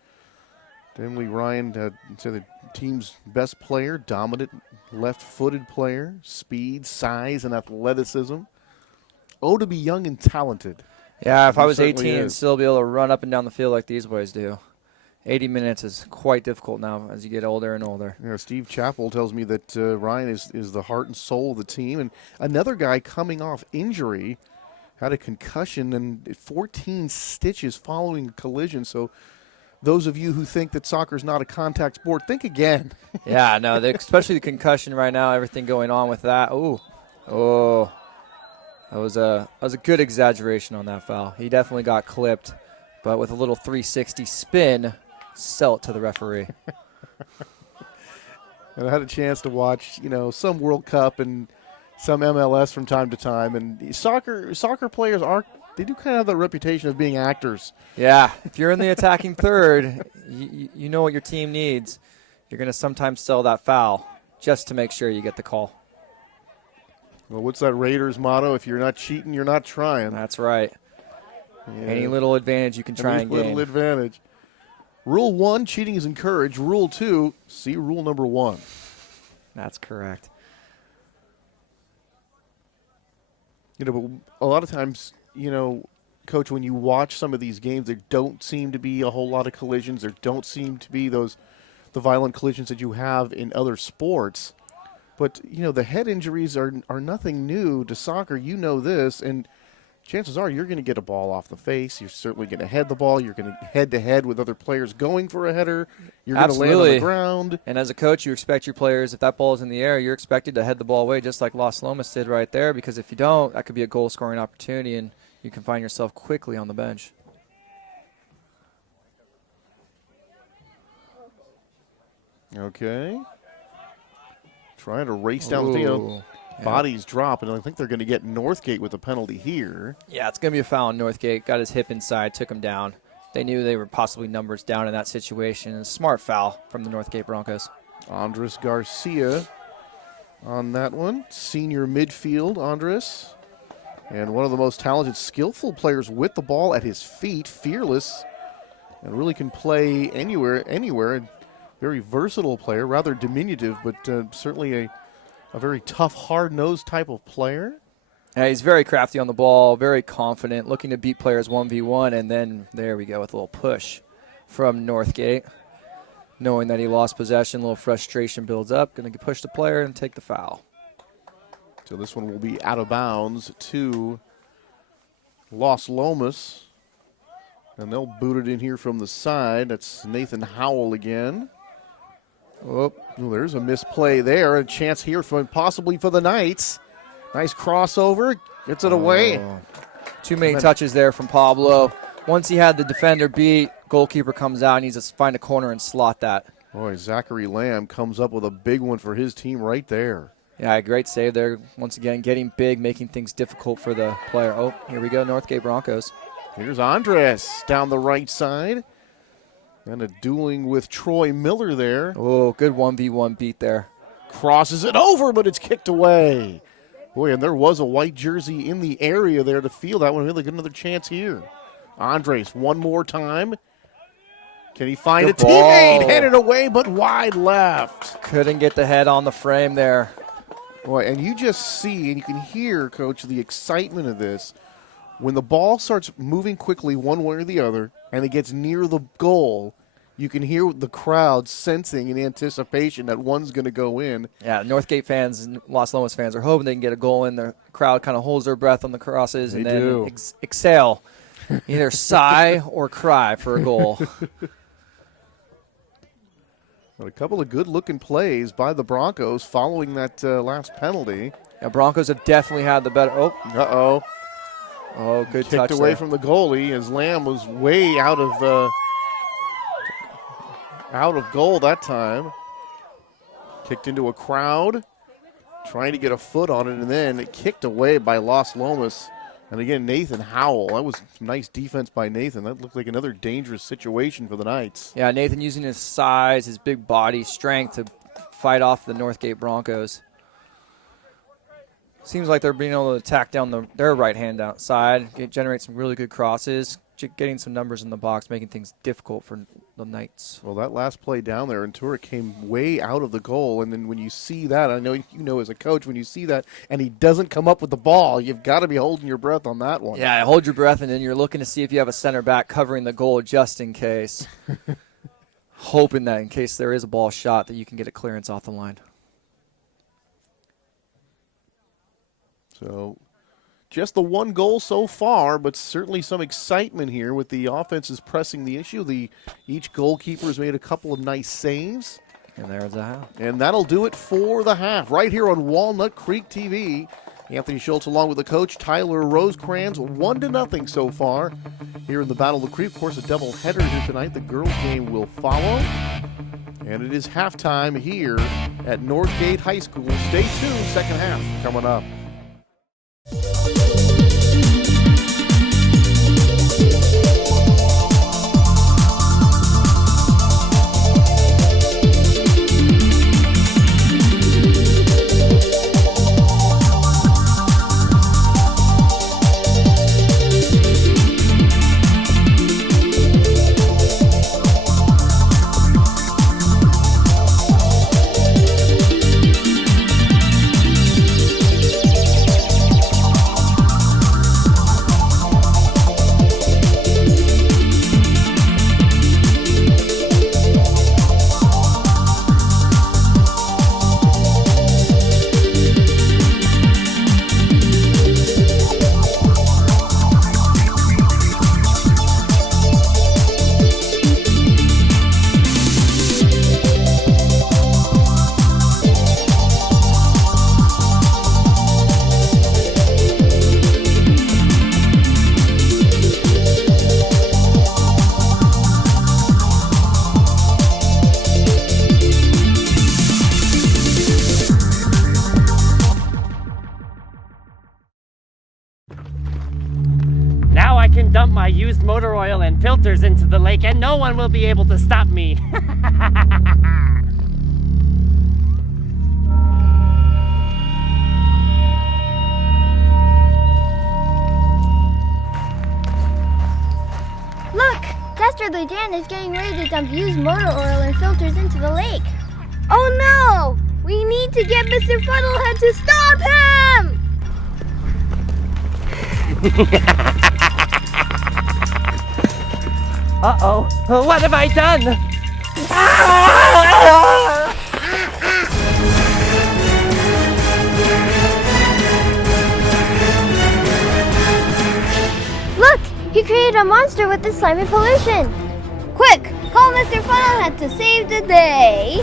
namely, Ryan said the team's best player, dominant left-footed player, speed, size, and athleticism. Oh, to be young and talented. Yeah, if I was 18 and still be able to run up and down the field like these boys do. 80 minutes is quite difficult now as you get older and older. Yeah, Steve Chappell tells me that Ryan is the heart and soul of the team. And another guy coming off injury, had a concussion and 14 stitches following a collision. So those of you who think that soccer is not a contact sport, think again. Yeah, no, especially the concussion right now, everything going on with that. Oh, that was a good exaggeration on that foul. He definitely got clipped, but with a little 360 spin, sell it to the referee. And I had a chance to watch, some World Cup and some MLS from time to time, and soccer players they do kind of have the reputation of being actors. Yeah, if you're in the attacking third, you know what your team needs. you're going to sometimes sell that foul just to make sure you get the call. Well, what's that Raiders motto? If you're not cheating, you're not trying. That's right. Yeah. Any little advantage you can try and gain. Any little advantage. Rule 1, cheating is encouraged. Rule 2, see rule number 1. That's correct. You know, but a lot of times, you know, Coach, when you watch some of these games, there don't seem to be a whole lot of collisions. There don't seem to be the violent collisions that you have in other sports. But, you know, the head injuries are nothing new to soccer. You know this, and chances are you're going to get a ball off the face. You're certainly going to head the ball. You're going to head-to-head with other players going for a header. You're going to land on the ground. And as a coach, you expect your players, if that ball is in the air, you're expected to head the ball away just like Las Lomas did right there, because if you don't, that could be a goal-scoring opportunity, and you can find yourself quickly on the bench. Okay. Trying to race down the field. Yeah. Bodies drop, and I think they're going to get Northgate with a penalty here. Yeah, it's going to be a foul on Northgate. Got his hip inside, took him down. They knew they were possibly numbers down in that situation. A smart foul from the Northgate Broncos. Andres Garcia on that one. Senior midfield, Andres. And one of the most talented, skillful players with the ball at his feet. Fearless. And really can play anywhere. Very versatile player, rather diminutive, but certainly a very tough, hard-nosed type of player. Yeah, he's very crafty on the ball, very confident, looking to beat players 1v1, and then there we go with a little push from Northgate. Knowing that he lost possession, a little frustration builds up, going to push the player and take the foul. So this one will be out of bounds to Las Lomas. And they'll boot it in here from the side. That's Nathan Howell again. Oh, there's a misplay there. A chance here possibly for the Knights. Nice crossover. Gets it away. Too many touches there from Pablo. Once he had the defender beat, goalkeeper comes out and needs to find a corner and slot that. Boy, Zachary Lamb comes up with a big one for his team right there. Yeah, great save there. Once again, getting big, making things difficult for the player. Oh, here we go, Northgate Broncos. Here's Andres down the right side. And a dueling with Troy Miller there. Oh, good 1v1 beat there. Crosses it over, but it's kicked away. Boy, and there was a white jersey in the area there to feel that one. Really get another chance here. Andres, one more time. Can he find a teammate? Headed away, but wide left. Couldn't get the head on the frame there. Boy, and you just see, and you can hear, Coach, the excitement of this. When the ball starts moving quickly one way or the other, and it gets near the goal, you can hear the crowd sensing in anticipation that one's going to go in. Yeah, Northgate fans and Las Lomas fans are hoping they can get a goal in. The crowd kind of holds their breath on the crosses and then exhale. Either sigh or cry for a goal. But a couple of good-looking plays by the Broncos following that last penalty. Yeah, Broncos have definitely had the better. Oh. Uh-oh. Oh, good touch Kicked away there. from the goalie as Lamb was way out of goal that time. Kicked into a crowd, trying to get a foot on it, and then kicked away by Las Lomas. And again, Nathan Howell. That was some nice defense by Nathan. That looked like another dangerous situation for the Knights. Yeah, Nathan using his size, his big body, strength to fight off the Northgate Broncos. Seems like they're being able to attack down their right hand outside, generate some really good crosses, getting some numbers in the box, making things difficult for the Knights. Well, that last play down there, Ventura came way out of the goal, and then when you see that, I know you know as a coach, when you see that and he doesn't come up with the ball, you've got to be holding your breath on that one. Yeah, hold your breath, and then you're looking to see if you have a center back covering the goal just in case. Hoping that in case there is a ball shot that you can get a clearance off the line. So just the one goal so far, but certainly some excitement here with the offenses pressing the issue. Each goalkeeper has made a couple of nice saves. And there's a half. And that'll do it for the half. Right here on Walnut Creek TV. Anthony Schultz along with the coach, Tyler Rosecrans, 1-0 so far. Here in the Battle of the Creek, of course, a double header here tonight. The girls' game will follow. And it is halftime here at Northgate High School. Stay tuned, second half coming up. used motor oil and filters into the lake, and no one will be able to stop me. Look! Dastardly Dan is getting ready to dump used motor oil and filters into the lake. Oh no! We need to get Mr. Fuddlehead to stop him! Uh-oh. What have I done? Look! He created a monster with this slimy pollution. Quick! Call Mr. Fuddlehead to save the day!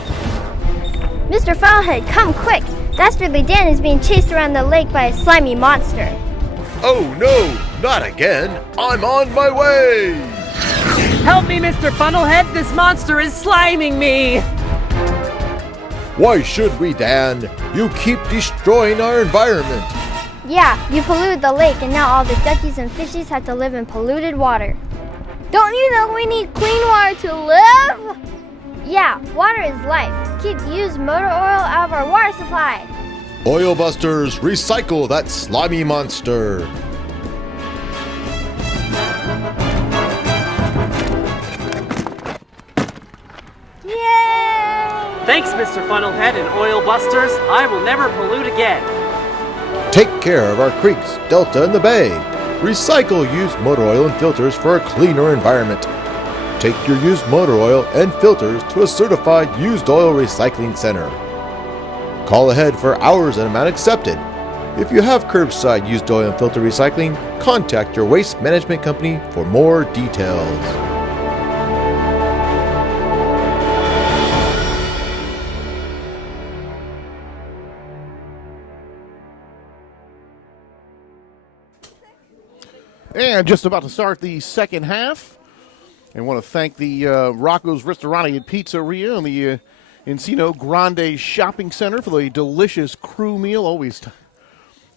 Mr. Fuddlehead, come quick! Dastardly Dan is being chased around the lake by a slimy monster. Oh no, not again! I'm on my way! Help me, Mr. Funnelhead! This monster is sliming me! Why should we, Dan? You keep destroying our environment. Yeah, you polluted the lake and now all the duckies and fishies have to live in polluted water. Don't you know we need clean water to live? Yeah, water is life. Keep used motor oil out of our water supply. Oil busters, recycle that slimy monster. Yay! Thanks, Mr. Funnelhead and Oil Busters. I will never pollute again. Take care of our creeks, delta, and the bay. Recycle used motor oil and filters for a cleaner environment. Take your used motor oil and filters to a certified used oil recycling center. Call ahead for hours and amount accepted. If you have curbside used oil and filter recycling, contact your waste management company for more details. And just about to start the second half. I want to thank the Rocco's Ristorante and Pizzeria and the Encino Grande Shopping Center for the delicious crew meal.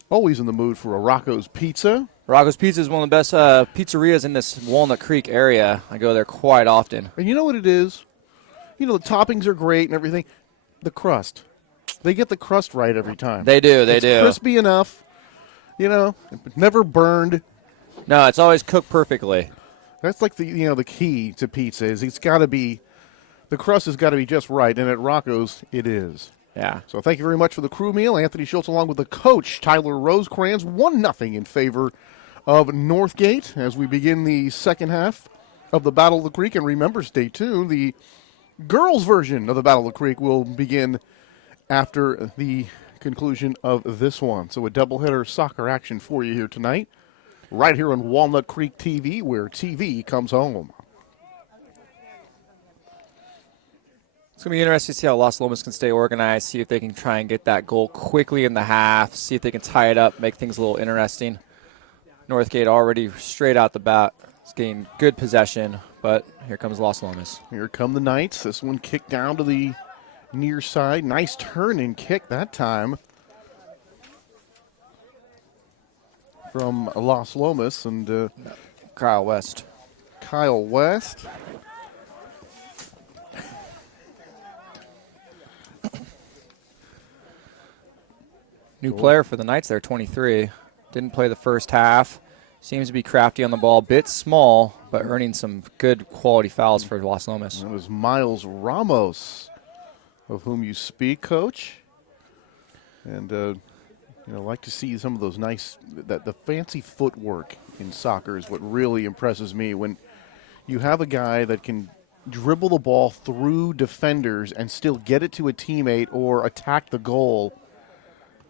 Always in the mood for a Rocco's Pizza. Rocco's Pizza is one of the best pizzerias in this Walnut Creek area. I go there quite often. And you know what it is? You know, the toppings are great and everything. The crust. They get the crust right every time. They do, it's crispy enough, you know, never burned. No, it's always cooked perfectly. That's like the key to pizza is the crust has got to be just right, and at Rocco's it is. Yeah. So thank you very much for the crew meal. Anthony Schultz along with the coach, Tyler Rosecrans, 1-0 in favor of Northgate as we begin the second half of the Battle of the Creek. And remember, stay tuned. The girls' version of the Battle of the Creek will begin after the conclusion of this one. So a doubleheader soccer action for you here tonight, right here on Walnut Creek TV, where TV comes home. It's going to be interesting to see how Las Lomas can stay organized, see if they can try and get that goal quickly in the half, see if they can tie it up, make things a little interesting. Northgate already straight out the bat is getting good possession, but here comes Las Lomas. Here come the Knights. This one kicked down to the near side. Nice turn and kick that time from Las Lomas and Kyle West. Kyle West. New player for the Knights there, 23. Didn't play the first half. Seems to be crafty on the ball. Bit small, but earning some good quality fouls for Las Lomas. That was Miles Ramos, of whom you speak, Coach. And, like to see some of those nice, the fancy footwork in soccer is what really impresses me. When you have a guy that can dribble the ball through defenders and still get it to a teammate or attack the goal.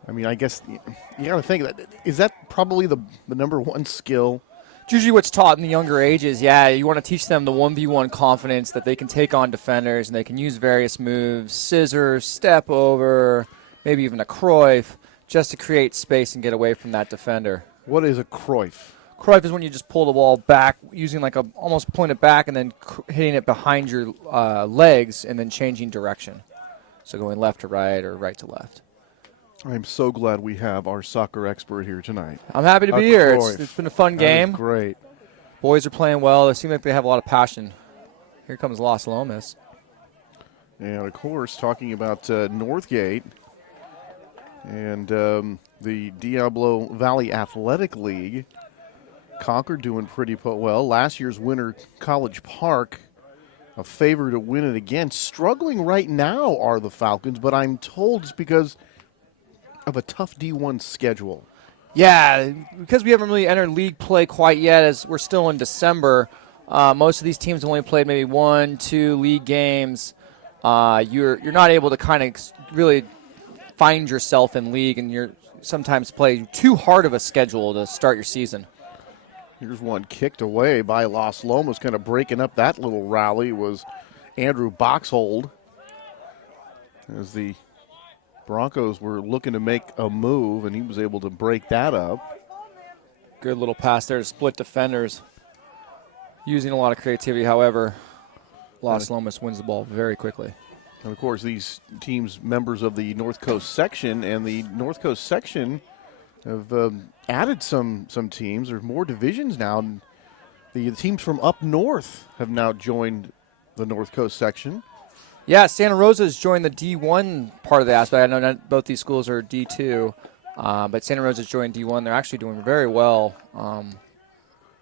I mean, I guess you got to think, is that probably the number one skill? It's usually what's taught in the younger ages. Yeah, you want to teach them the 1v1 confidence that they can take on defenders and they can use various moves, scissors, step over, maybe even a Cruyff, just to create space and get away from that defender. What is a Cruyff? Cruyff is when you just pull the ball back, using almost point it back and then hitting it behind your legs and then changing direction. So going left to right or right to left. I'm so glad we have our soccer expert here tonight. I'm happy to be here. It's been a fun game. Great. Boys are playing well. They seem like they have a lot of passion. Here comes Las Lomas. And, of course, talking about Northgate and the Diablo Valley Athletic League, Concord doing pretty well. Last year's winner, College Park, a favor to win it again. Struggling right now are the Falcons, but I'm told it's because of a tough D1 schedule. Yeah, because we haven't really entered league play quite yet, as we're still in December. Most of these teams have only played maybe 1-2 league games. You're not able to kind of really find yourself in league, and you're sometimes play too hard of a schedule to start your season. Here's one kicked away by Las Lomas, kind of breaking up that little rally was Andrew Boxhold, as the Broncos were looking to make a move, and he was able to break that up. Good little pass there to split defenders. Using a lot of creativity, however, Las Lomas wins the ball very quickly. And, of course, these teams members of the North Coast section, and the North Coast section have added some teams. There's more divisions now. And the teams from up north have now joined the North Coast section. Yeah, Santa Rosa's joined the D1 part of the aspect. I know not both these schools are D2, but Santa Rosa's joined D1. They're actually doing very well, and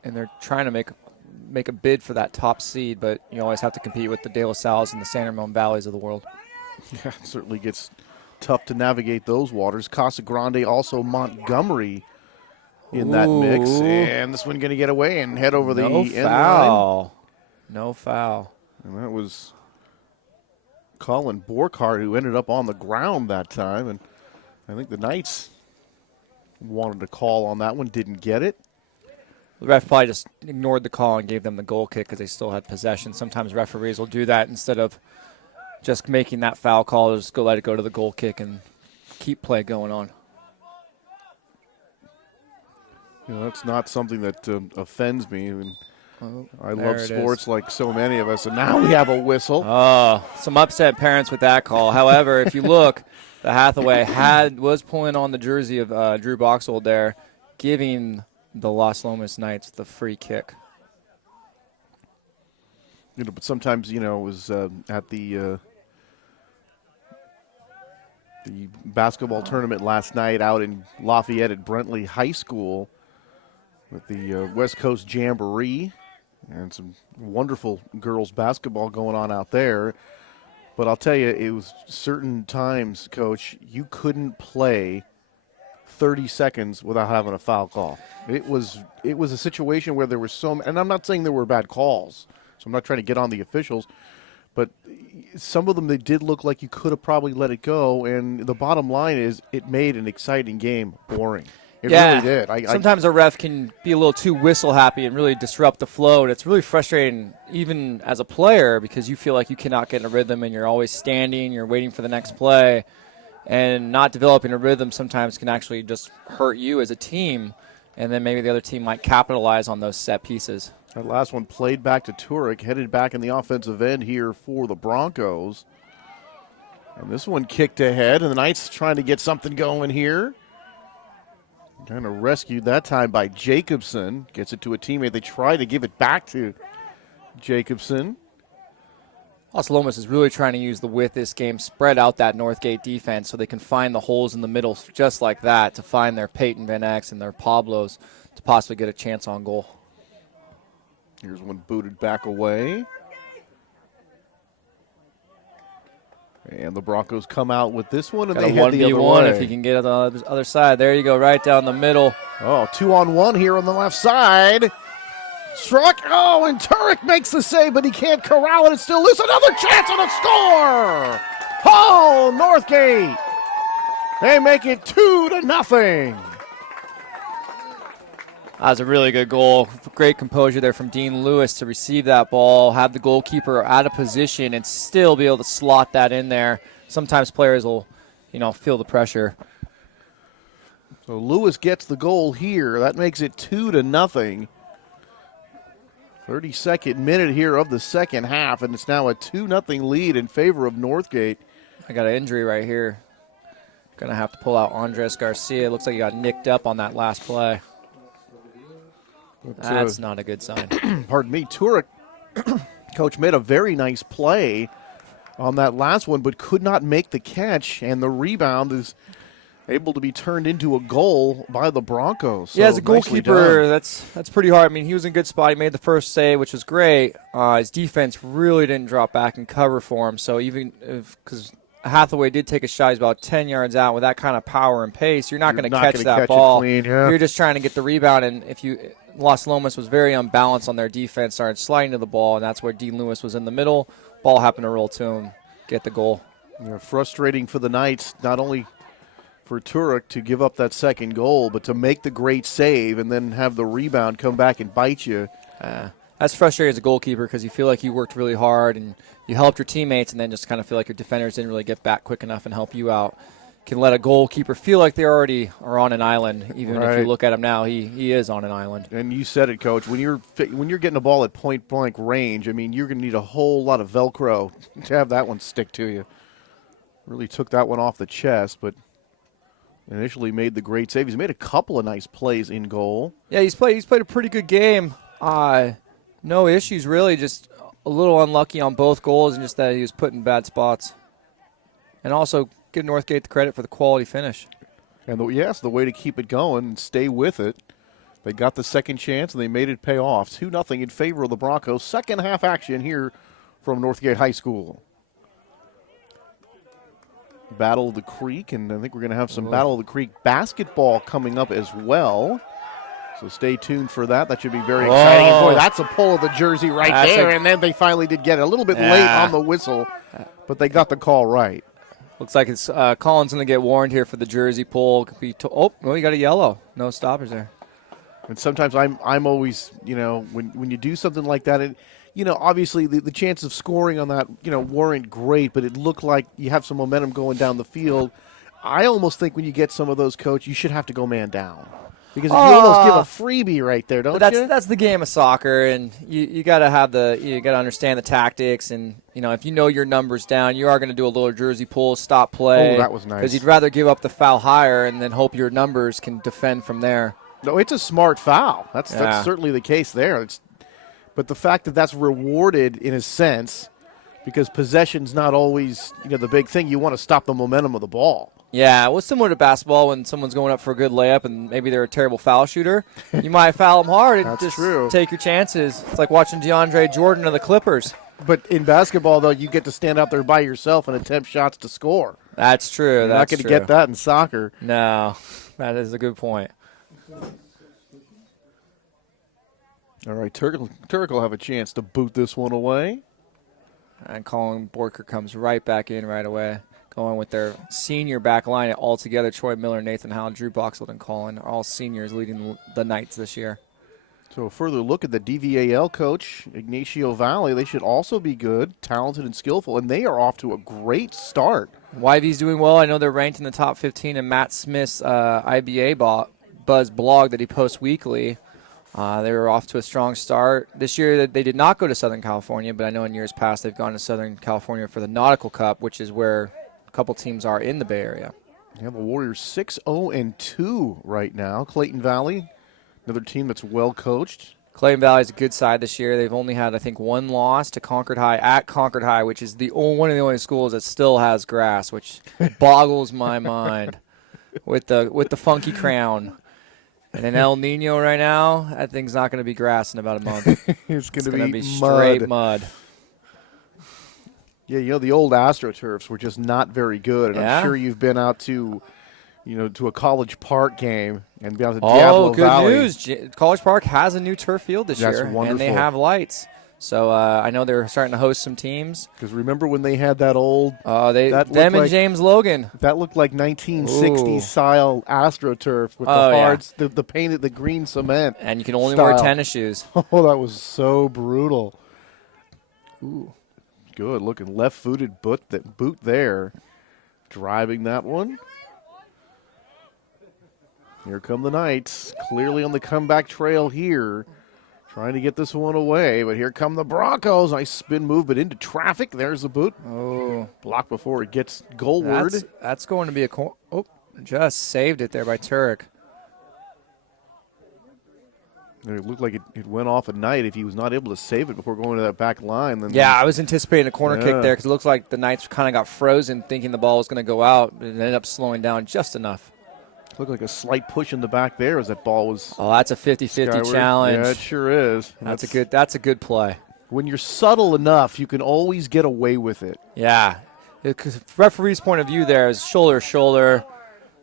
they're trying to make a bid for that top seed, but you always have to compete with the De La Salles and the San Ramon Valleys of the world. Yeah, it certainly gets tough to navigate those waters. Casa Grande, also Montgomery in that mix. And this one going to get away and head over the end line. No foul. And that was Colin Borkhardt, who ended up on the ground that time. And I think the Knights wanted a call on that one, didn't get it. The ref probably just ignored the call and gave them the goal kick because they still had possession. Sometimes referees will do that instead of just making that foul call. Just go let it go to the goal kick and keep play going on. You know, that's not something that offends me. I mean, I there love it sports is. like so many of us, and now we have a whistle. Oh, some upset parents with that call. However, if you look, the Hathaway was pulling on the jersey of Drew Boxhold there, giving the Las Lomas Knights the free kick. You know, but sometimes, you know, it was at the basketball tournament last night out in Lafayette at Brentley High School with the West Coast Jamboree and some wonderful girls basketball going on out there. But I'll tell you, it was certain times, Coach, you couldn't play 30 seconds without having a foul call. It was a situation where there were and I'm not saying there were bad calls, so I'm not trying to get on the officials, but some of them, they did look like you could have probably let it go, and the bottom line is it made an exciting game boring. It really did. Sometimes a ref can be a little too whistle happy and really disrupt the flow, and it's really frustrating even as a player because you feel like you cannot get in a rhythm and you're always standing, you're waiting for the next play, and not developing a rhythm sometimes can actually just hurt you as a team, and then maybe the other team might capitalize on those set pieces. That last one played back to Turek, headed back in the offensive end here for the Broncos. And this one kicked ahead, and the Knights trying to get something going here. Kind of rescued that time by Jacobson. Gets it to a teammate. They try to give it back to Jacobson. Las Lomas is really trying to use the width this game, spread out that Northgate defense so they can find the holes in the middle just like that to find their Peyton Van X and their Pablos to possibly get a chance on goal. Here's one booted back away. And the Broncos come out with this one, and Got they a head the other 1v1 way. if you can get it on the other side. There you go, right down the middle. Oh, 2-on-1 here on the left side. Struck. Oh, and Turek makes the save, but he can't corral it. It still is another chance on a score. Oh, Northgate. They make it 2-0. That was a really good goal. Great composure there from Dean Lewis to receive that ball, have the goalkeeper out of position, and still be able to slot that in there. Sometimes players will, feel the pressure. So Lewis gets the goal here. That makes it 2-0. 32nd minute here of the second half, and it's now a 2-0 lead in favor of Northgate. I got an injury right here. Going to have to pull out Andres Garcia. Looks like he got nicked up on that last play. That's not a good sign. Pardon me, Turek, coach, made a very nice play on that last one, but could not make the catch, and the rebound is able to be turned into a goal by the Broncos. Yeah, as a goalkeeper, that's pretty hard. I mean, he was in a good spot. He made the first save, which was great. His defense really didn't drop back and cover for him. So even because Hathaway did take a shot, he's about 10 yards out with that kind of power and pace, you're not going to catch that ball. Clean, yeah. You're just trying to get the rebound, and Las Lomas was very unbalanced on their defense, started sliding to the ball, and that's where Dean Lewis was in the middle. Ball happened to roll to him, get the goal. Frustrating for the Knights, not only for Turek to give up that second goal, but to make the great save and then have the rebound come back and bite you. That's frustrating as a goalkeeper because you feel like you worked really hard and you helped your teammates, and then just kind of feel like your defenders didn't really get back quick enough and help you out. Can let a goalkeeper feel like they already are on an island, even if you look at him now, he is on an island. And you said it, Coach. When you're getting a ball at point-blank range, I mean, you're going to need a whole lot of Velcro to have that one stick to you. Really took that one off the chest, but initially made the great save. He's made a couple of nice plays in goal. Yeah, he's played a pretty good game. No issues, really, just a little unlucky on both goals and just that he was put in bad spots. And also give Northgate the credit for the quality finish. And the way to keep it going and stay with it. They got the second chance and they made it pay off. 2-0 in favor of the Broncos. Second half action here from Northgate High School. Battle of the Creek, and I think we're going to have some Battle of the Creek basketball coming up as well. So stay tuned for that. That should be very exciting. And boy, that's a pull of the jersey right there. And then they finally did get it. A little bit late on the whistle, but they got the call right. Looks like it's Collins going to get warned here for the jersey pull. You got a yellow. No stoppers there. And sometimes I'm always, when you do something like that, and obviously the chance of scoring on that, weren't great, but it looked like you have some momentum going down the field. I almost think when you get some of those, Coach, you should have to go man down. Because you almost give a freebie right there, don't you? That's the game of soccer, and you got to understand the tactics, and if you know your numbers down, you are going to do a little jersey pull, stop play. Oh, that was nice. Because you'd rather give up the foul higher and then hope your numbers can defend from there. No, it's a smart foul. That's certainly the case there. But the fact that that's rewarded in a sense, because possession's not always the big thing. You want to stop the momentum of the ball. Yeah, well, similar to basketball when someone's going up for a good layup and maybe they're a terrible foul shooter, you might foul them hard and That's true. Take your chances. It's like watching DeAndre Jordan of the Clippers. But in basketball, though, you get to stand out there by yourself and attempt shots to score. That's true. You're not going to get that in soccer. No, that is a good point. All right, Turek will have a chance to boot this one away. And Colin Borker comes right back in right away. Going with their senior back line all together. Troy Miller, Nathan Howell, Drew Boxfield, and Colin are all seniors leading the Knights this year. So a further look at the DVAL coach, Ignacio Valley. They should also be good, talented, and skillful, and they are off to a great start. YV's doing well. I know they're ranked in the top 15 in Matt Smith's IBA Buzz blog that he posts weekly. They were off to a strong start. This year they did not go to Southern California, but I know in years past they've gone to Southern California for the Nautical Cup, which is where a couple teams are in the Bay Area. Yeah, the Warriors 6-0-2 right now. Clayton Valley, another team that's well coached. Clayton Valley is a good side this year. They've only had, I think, one loss to Concord High at Concord High, which is one of the only schools that still has grass, which boggles my mind with the funky crown. And in El Nino right now, that thing's not going to be grass in about a month. It's going to be straight mud. Yeah, the old AstroTurfs were just not very good. And I'm sure you've been out to, to a College Park game and been out to Diablo Valley. Good news. College Park has a new turf field this year. Wonderful. And they have lights. So I know they're starting to host some teams. Because remember when they had that old... James Logan. That looked like 1960s style AstroTurf with the painted, the green cement. And you can only wear tennis shoes. Oh, that was so brutal. Ooh. Good looking left-footed boot there. Driving that one. Here come the Knights. Clearly on the comeback trail here. Trying to get this one away, but here come the Broncos. Nice spin move, but into traffic. There's the boot. Oh. Blocked before it gets goalward. That's going to be just saved it there by Turek. It looked like it went off at night. If he was not able to save it before going to that back line, then yeah, I was anticipating a corner kick there because it looks like the Knights kind of got frozen thinking the ball was going to go out, but it ended up slowing down just enough. Looked like a slight push in the back there as that ball was. Oh, that's a 50-50 challenge. Yeah, it sure is. That's a good play. When you're subtle enough, you can always get away with it. Yeah, because referee's point of view there is shoulder to shoulder,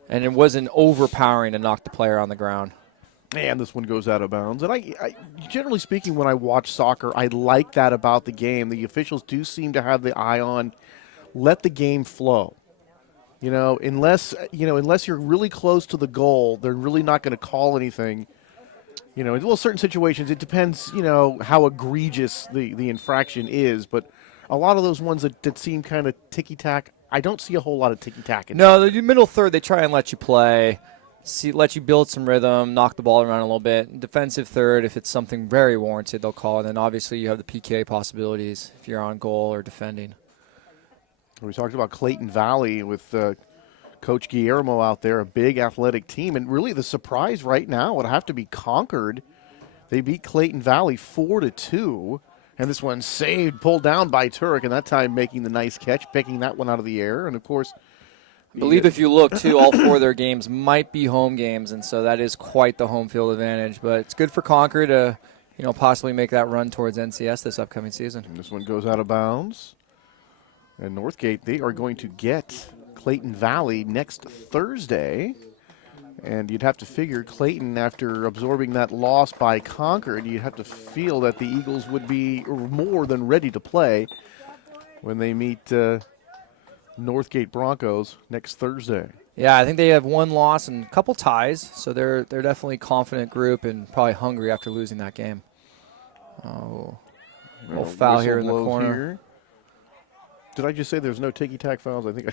and it wasn't overpowering to knock the player on the ground. And this one goes out of bounds. And I generally speaking, when I watch soccer, I like that about the game. The officials do seem to have the eye on let the game flow. Unless you're really close to the goal, they're really not going to call anything. Certain situations, it depends, how egregious the infraction is. But a lot of those ones that seem kind of ticky-tack, I don't see a whole lot of ticky-tack. No, the middle third, they try and let you play. Let you build some rhythm, knock the ball around a little bit. Defensive third, if it's something very warranted, they'll call. And then obviously you have the PK possibilities if you're on goal or defending. We talked about Clayton Valley with Coach Guillermo out there, a big athletic team. And really the surprise right now would have to be Concord. They beat Clayton Valley 4-2. And this one saved, pulled down by Turek, and that time making the nice catch, picking that one out of the air. And, of course, I believe if you look, too, all four of their games might be home games, and so that is quite the home field advantage. But it's good for Concord to, possibly make that run towards NCS this upcoming season. And this one goes out of bounds. And Northgate, they are going to get Clayton Valley next Thursday. And you'd have to figure Clayton, after absorbing that loss by Concord, you'd have to feel that the Eagles would be more than ready to play when they meet Northgate Broncos next Thursday. Yeah, I think they have one loss and a couple ties, so they're definitely a confident group and probably hungry after losing that game. Oh, little foul here in the corner. Here. Did I just say there's no ticky-tack fouls? I think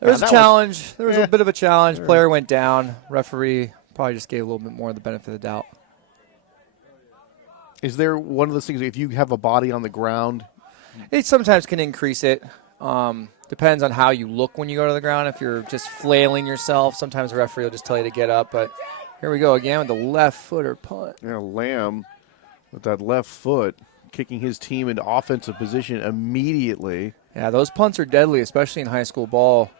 there was a challenge. There was a bit of a challenge. Player went down. Referee probably just gave a little bit more of the benefit of the doubt. Is there one of those things, if you have a body on the ground? It sometimes can increase it. Depends on how you look when you go to the ground. If you're just flailing yourself, sometimes the referee will just tell you to get up. But here we go again with the left-footer punt. Yeah, Lamb with that left foot kicking his team into offensive position immediately. Yeah, those punts are deadly, especially in high school ball.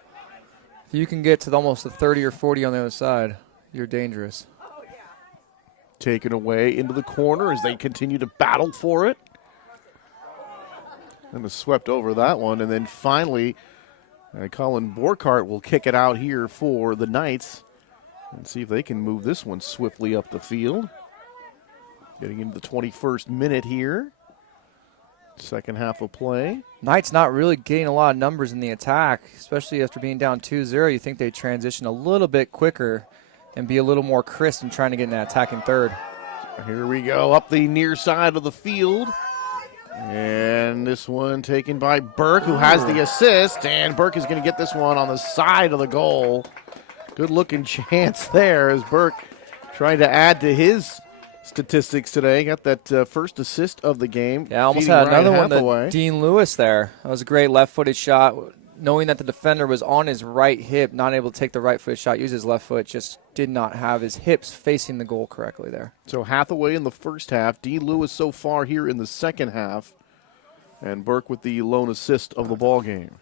If you can get to almost the 30 or 40 on the other side, you're dangerous. Taken away into the corner as they continue to battle for it. And was swept over that one. And then finally, Colin Borkart will kick it out here for the Knights. And see if they can move this one swiftly up the field. Getting into the 21st minute here. Second half of play. Knights not really getting a lot of numbers in the attack, especially after being down 2-0. You think they transition a little bit quicker and be a little more crisp in trying to get in that attacking third. Here we go, up the near side of the field. And this one taken by Burke, who has the assist. And Burke is going to get this one on the side of the goal. Good-looking chance there as Burke trying to add to his statistics today. Got that first assist of the game. Yeah, almost had another one to Dean Lewis there. That was a great left-footed shot. Knowing that the defender was on his right hip, not able to take the right-footed shot, use his left foot, just did not have his hips facing the goal correctly there. So Hathaway in the first half. Dean Lewis so far here in the second half. And Burke with the lone assist of the ball game.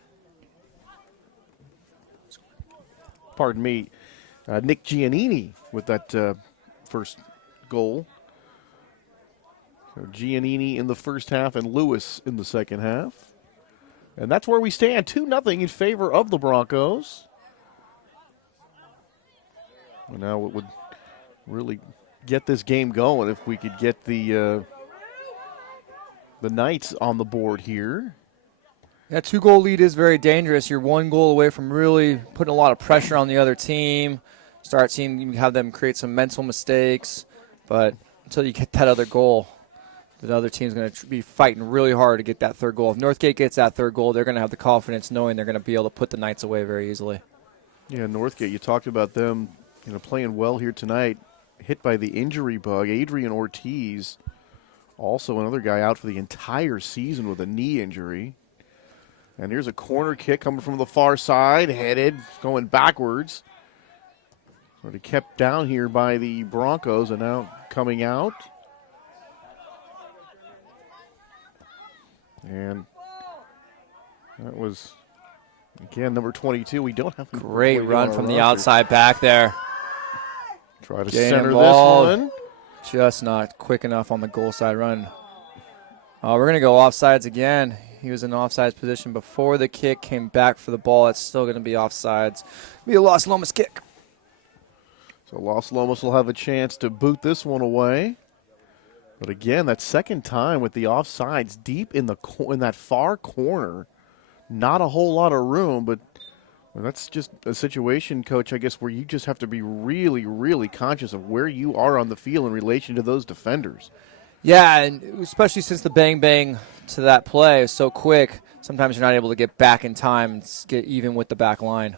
Pardon me. Nick Giannini with that first goal. So Giannini in the first half and Lewis in the second half. And that's where we stand, 2-0 in favor of the Broncos. And now it would really get this game going if we could get the Knights on the board here. That 2-goal lead is very dangerous. You're one goal away from really putting a lot of pressure on the other team. Start seeing you have them create some mental mistakes. But until you get that other goal, the other team's going to be fighting really hard to get that third goal. If Northgate gets that third goal, they're going to have the confidence knowing they're going to be able to put the Knights away very easily. Yeah, Northgate, you talked about them playing well here tonight. Hit by the injury bug. Adrian Ortiz, also another guy out for the entire season with a knee injury. And here's a corner kick coming from the far side, headed, going backwards. Already kept down here by the Broncos and now coming out. And that was, again, number 22. We don't have great run from the outside back there. Try to Getting center involved. this one. Just not quick enough on the goal side run. We're going to go offsides again. He was in offsides position before the kick, came back for the ball. It's still going to be offsides. Be a Las Lomas kick. So Las Lomas will have a chance to boot this one away. But again, that second time with the offsides deep in that far corner. Not a whole lot of room, but that's just a situation, Coach, I guess, where you just have to be really, really conscious of where you are on the field in relation to those defenders. Yeah, and especially since the bang-bang to that play is so quick, sometimes you're not able to get back in time and get even with the back line.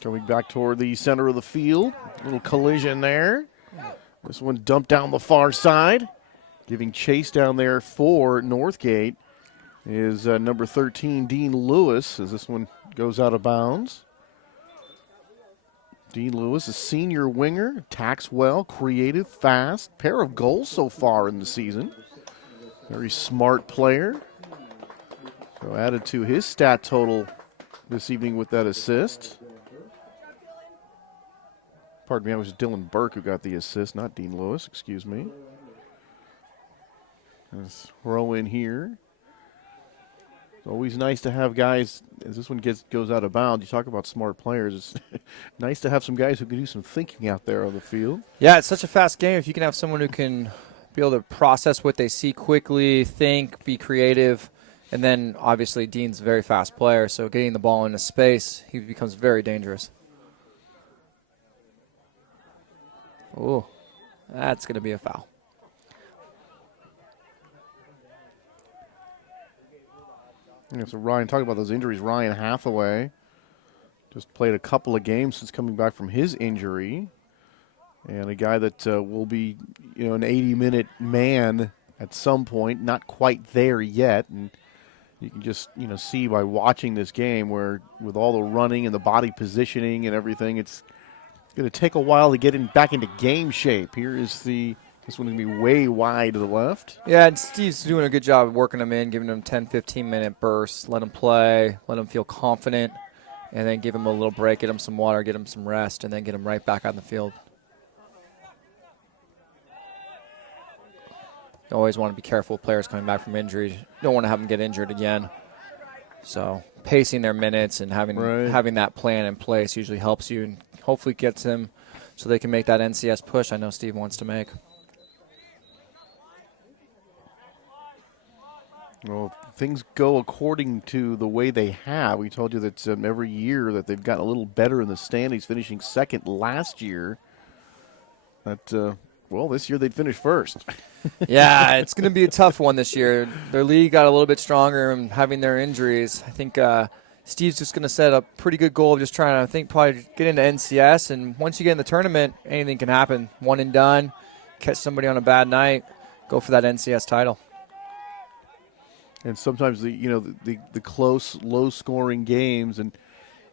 Coming back toward the center of the field. A little collision there. This one dumped down the far side. Giving chase down there for Northgate is number 13, Dean Lewis, as this one goes out of bounds. Dean Lewis, a senior winger, attacks well, creative, fast. Pair of goals so far in the season. Very smart player. So added to his stat total this evening with that assist. Pardon me, it was Dylan Burke who got the assist, not Dean Lewis, excuse me. Let's throw in here. It's always nice to have guys, as this one goes out of bounds, you talk about smart players, it's nice to have some guys who can do some thinking out there on the field. Yeah, it's such a fast game. If you can have someone who can be able to process what they see quickly, think, be creative, and then obviously Dean's a very fast player, so getting the ball into space, he becomes very dangerous. Oh, that's going to be a foul. Yeah, so Ryan, talking about those injuries, Ryan Hathaway just played a couple of games since coming back from his injury. And a guy that will be, an 80-minute man at some point, not quite there yet. And you can just, see by watching this game where with all the running and the body positioning and everything, it's going to take a while to get back into game shape. Here is this one going to be way wide to the left. Yeah, and Steve's doing a good job of working them in, giving them 10, 15-minute bursts, let them play, let them feel confident, and then give them a little break, get them some water, get them some rest, and then get them right back on the field. You always want to be careful with players coming back from injury. You don't want to have them get injured again. So pacing their minutes and having that plan in place usually helps you and hopefully gets them so they can make that NCS push I know Steve wants to make. Well, things go according to the way they have. We told you that every year that they've gotten a little better in the standings, finishing second last year. But, this year they'd finish first. Yeah, it's going to be a tough one this year. Their league got a little bit stronger and having their injuries. I think Steve's just going to set a pretty good goal of just trying to, probably get into NCS. And once you get in the tournament, anything can happen. One and done, catch somebody on a bad night, go for that NCS title. And sometimes the close, low-scoring games, and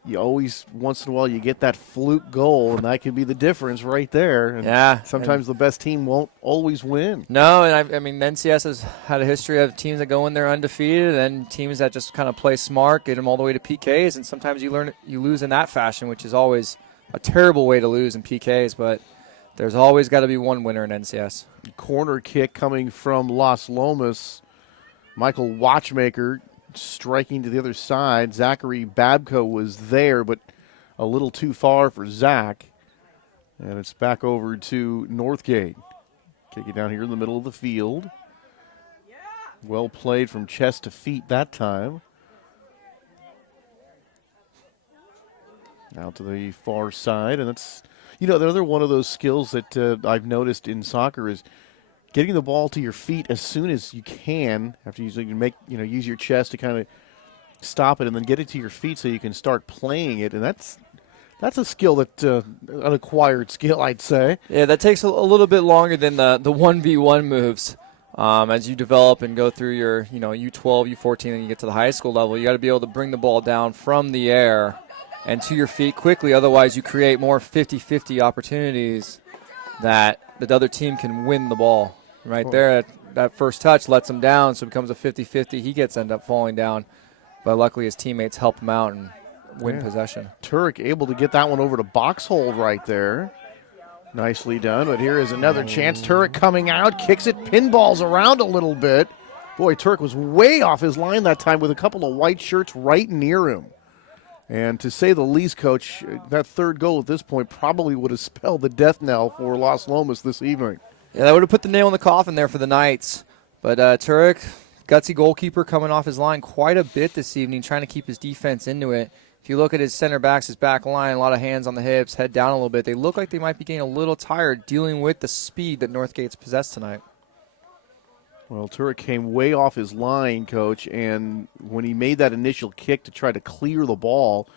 you always once in a while you get that fluke goal, and that can be the difference right there. And yeah. Sometimes the best team won't always win. No, and I mean NCS has had a history of teams that go in there undefeated, and then teams that just kind of play smart, get them all the way to PKs, and sometimes you lose in that fashion, which is always a terrible way to lose in PKs. But there's always got to be one winner in NCS. Corner kick coming from Las Lomas. Michael Watchmaker striking to the other side. Zachary Babko was there, but a little too far for Zach. And it's back over to Northgate. Kick it down here in the middle of the field. Well played from chest to feet that time. Out to the far side. And that's, another one of those skills that I've noticed in soccer is getting the ball to your feet as soon as you can, after you use your chest to kind of stop it, and then get it to your feet so you can start playing it. And that's a skill that an acquired skill, I'd say. Yeah, that takes a little bit longer than the 1v1 moves. As you develop and go through your, U12, U14, and you get to the high school level, you got to be able to bring the ball down from the air and to your feet quickly. Otherwise, you create more 50-50 opportunities that the other team can win the ball. Right there, that first touch lets him down, so it becomes a 50-50. He end up falling down, but luckily his teammates help him out and win possession. Turek able to get that one over to box hold right there. Nicely done, but here is another chance. Turek coming out, kicks it, pinballs around a little bit. Boy, Turek was way off his line that time with a couple of white shirts right near him. And to say the least, Coach, that third goal at this point probably would have spelled the death knell for Las Lomas this evening. Yeah, that would have put the nail in the coffin there for the Knights. But Turek, gutsy goalkeeper, coming off his line quite a bit this evening, trying to keep his defense into it. If you look at his center backs, his back line, a lot of hands on the hips, head down a little bit. They look like they might be getting a little tired dealing with the speed that Northgate's possessed tonight. Well, Turek came way off his line, Coach, and when he made that initial kick to try to clear the ball,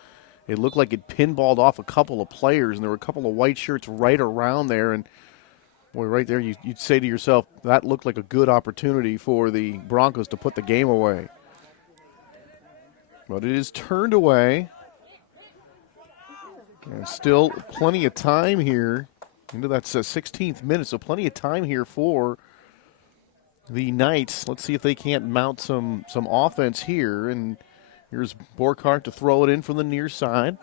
it looked like it pinballed off a couple of players, and there were a couple of white shirts right around there. And, boy, right there you'd say to yourself, that looked like a good opportunity for the Broncos to put the game away. But it is turned away. And still plenty of time here into that 16th minute, so plenty of time here for the Knights. Let's see if they can't mount some offense here. And here's Borkhardt to throw it in from the near side.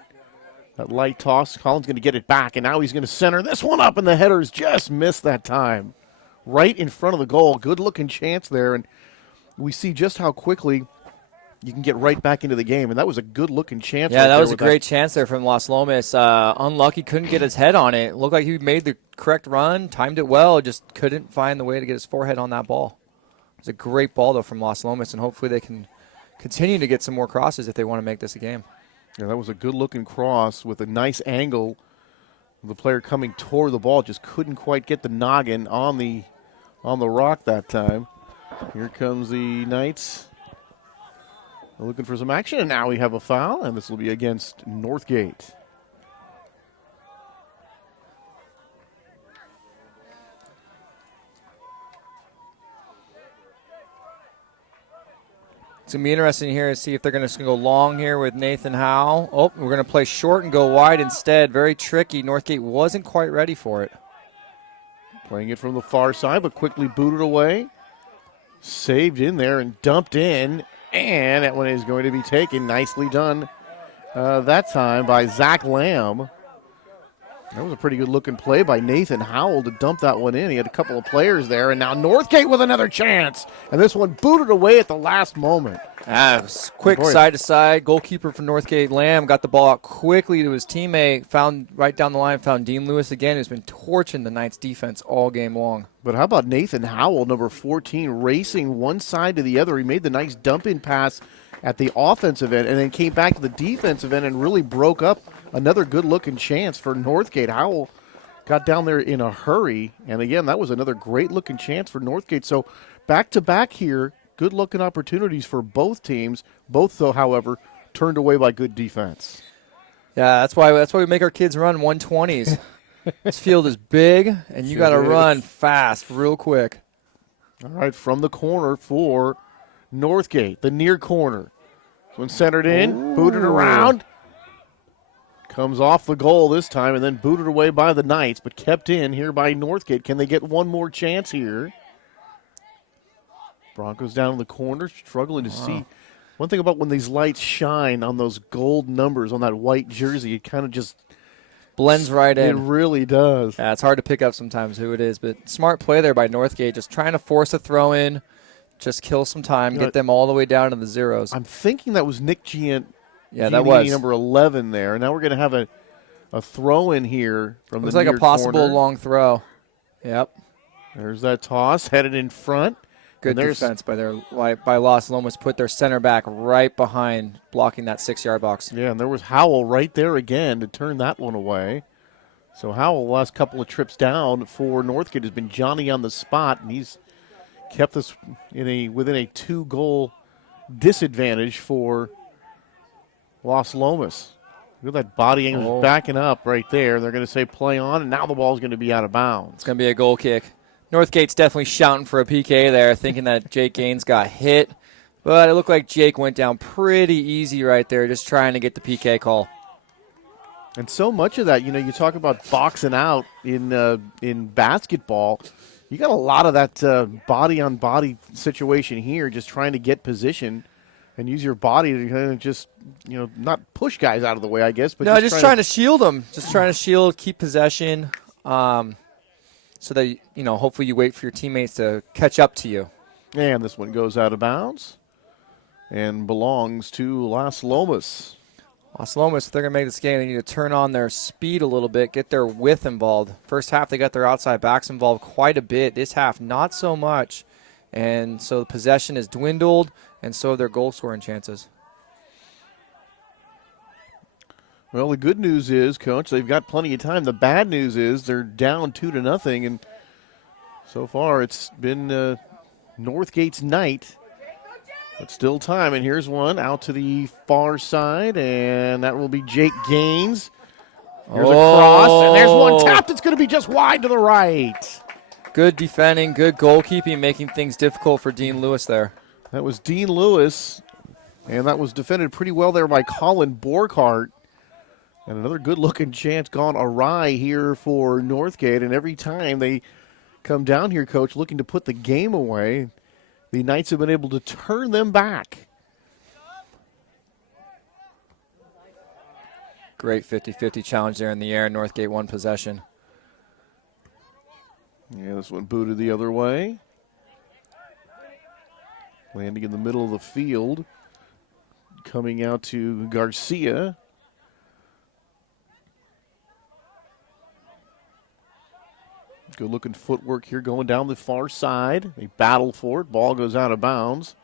That light toss, Collins going to get it back, and now he's going to center this one up, and the headers just missed that time. Right in front of the goal. Good-looking chance there, and we see just how quickly you can get right back into the game, and that was a good-looking chance. Yeah, that was a great chance there from Las Lomas. Unlucky, couldn't get his head on it. Looked like he made the correct run, timed it well, just couldn't find the way to get his forehead on that ball. It was a great ball, though, from Las Lomas, and hopefully they can continue to get some more crosses if they want to make this a game. Yeah, that was a good-looking cross with a nice angle. The player coming toward the ball just couldn't quite get the noggin on the rock that time. Here comes the Knights. They're looking for some action, and now we have a foul, and this will be against Northgate. It's going to be interesting here to see if they're going to go long here with Nathan Howell. Oh, we're going to play short and go wide instead. Very tricky. Northgate wasn't quite ready for it. Playing it from the far side, but quickly booted away. Saved in there and dumped in. And that one is going to be taken. Nicely done that time by Zach Lamb. That was a pretty good-looking play by Nathan Howell to dump that one in. He had a couple of players there, and now Northgate with another chance. And this one booted away at the last moment. Quick side-to-side. Goalkeeper for Northgate, Lamb, got the ball out quickly to his teammate. Found right down the line, found Dean Lewis again, who's been torching the Knights' defense all game long. But how about Nathan Howell, number 14, racing one side to the other. He made the nice dump-in pass at the offensive end and then came back to the defensive end and really broke up another good-looking chance for Northgate. Howell got down there in a hurry, and again, that was another great-looking chance for Northgate. So back-to-back here, good-looking opportunities for both teams. Both, though, however, turned away by good defense. Yeah, that's why we make our kids run 120s. This field is big, and you got to run fast real quick. All right, from the corner for Northgate, the near corner. This one centered in, booted around. Comes off the goal this time and then booted away by the Knights, but kept in here by Northgate. Can they get one more chance here? Broncos down in the corner, struggling to see. One thing about when these lights shine on those gold numbers on that white jersey, it kind of just blends right in. It really does. Yeah, it's hard to pick up sometimes who it is, but smart play there by Northgate, just trying to force a throw in, just kill some time, get them all the way down to the zeros. I'm thinking that was Nick Giant. Yeah, that was number 11 there. Now we're going to have a throw in here from Looks the near like a possible corner. long throw. Yep. There's that toss headed in front. Good defense by Las Lomas. Put their center back right behind, blocking that 6-yard box. Yeah, and there was Howell right there again to turn that one away. So Howell, the last couple of trips down for Northgate, has been Johnny on the spot, and he's kept us within a 2-goal disadvantage for Las Lomas. Look at that body angle backing up right there. They're going to say play on, and now the ball's going to be out of bounds. It's going to be a goal kick. Northgate's definitely shouting for a PK there, thinking that Jake Gaines got hit. But it looked like Jake went down pretty easy right there, just trying to get the PK call. And so much of that, you talk about boxing out in basketball. You got a lot of that body-on-body situation here, just trying to get position and use your body to kind of just, not push guys out of the way, I guess. But no, just trying to shield them. Just trying to shield, keep possession, so that, hopefully you wait for your teammates to catch up to you. And this one goes out of bounds and belongs to Las Lomas. Las Lomas, if they're going to make this game, they need to turn on their speed a little bit, get their width involved. First half, they got their outside backs involved quite a bit. This half, not so much. And so the possession is dwindled, and so have their goal scoring chances. Well, the good news is, Coach, they've got plenty of time. The bad news is they're down 2-0, and so far it's been Northgate's night. But still time, and here's one out to the far side, and that will be Jake Gaines. Here's a cross, and there's one tapped. It's going to be just wide to the right. Good defending, good goalkeeping, making things difficult for Dean Lewis there. That was Dean Lewis, and that was defended pretty well there by Colin Borkhart. And another good-looking chance gone awry here for Northgate, and every time they come down here, Coach, looking to put the game away, the Knights have been able to turn them back. Great 50-50 challenge there in the air. Northgate won possession. Yeah, this one booted the other way. Landing in the middle of the field. Coming out to Garcia. Good-looking footwork here going down the far side. They battle for it. Ball goes out of bounds.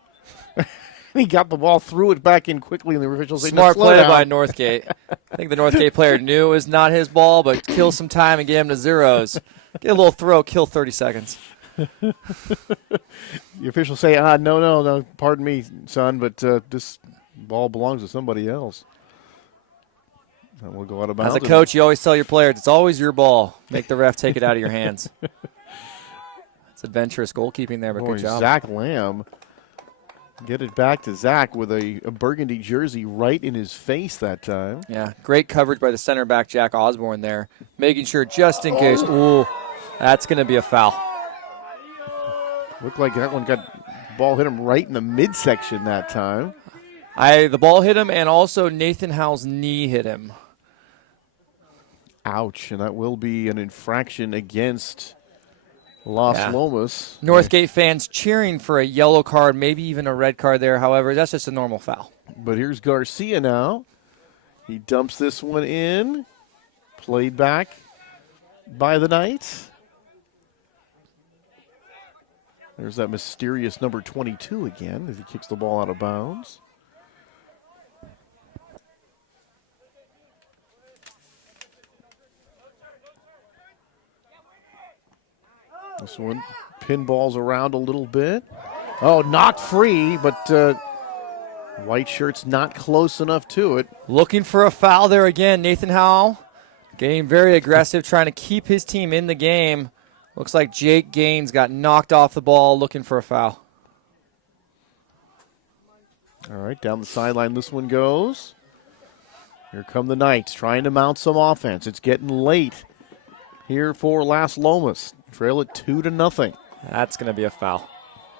He got the ball, threw it back in quickly, and the officials say, Smart no, slow play down. by Northgate. I think the Northgate player knew it was not his ball, but kill some time and get him to zeros. Get a little throw, kill 30 seconds. The officials say, no, pardon me, son, but this ball belongs to somebody else. And we'll go out of bounds. As a coach, you always tell your players, it's always your ball. Make the ref take it out of your hands. It's adventurous goalkeeping there, but good job. Zach Lamb. Get it back to Zach with a burgundy jersey right in his face that time. Yeah, great coverage by the center back, Jack Osborne there. Making sure just in case. Ooh, that's going to be a foul. Looked like that one ball hit him right in the midsection that time. The ball hit him, and also Nathan Howell's knee hit him. Ouch, and that will be an infraction against Las Lomas. Northgate fans cheering for a yellow card, maybe even a red card there. However, that's just a normal foul. But here's Garcia now. He dumps this one in. Played back by the Knights. There's that mysterious number 22 again as he kicks the ball out of bounds. This one pinballs around a little bit. Oh, knocked free, but white shirt's not close enough to it. Looking for a foul there again. Nathan Howell getting very aggressive, trying to keep his team in the game. Looks like Jake Gaines got knocked off the ball, looking for a foul. All right, down the sideline this one goes. Here come the Knights trying to mount some offense. It's getting late here for Las Lomas. Trail it 2-0. That's going to be a foul.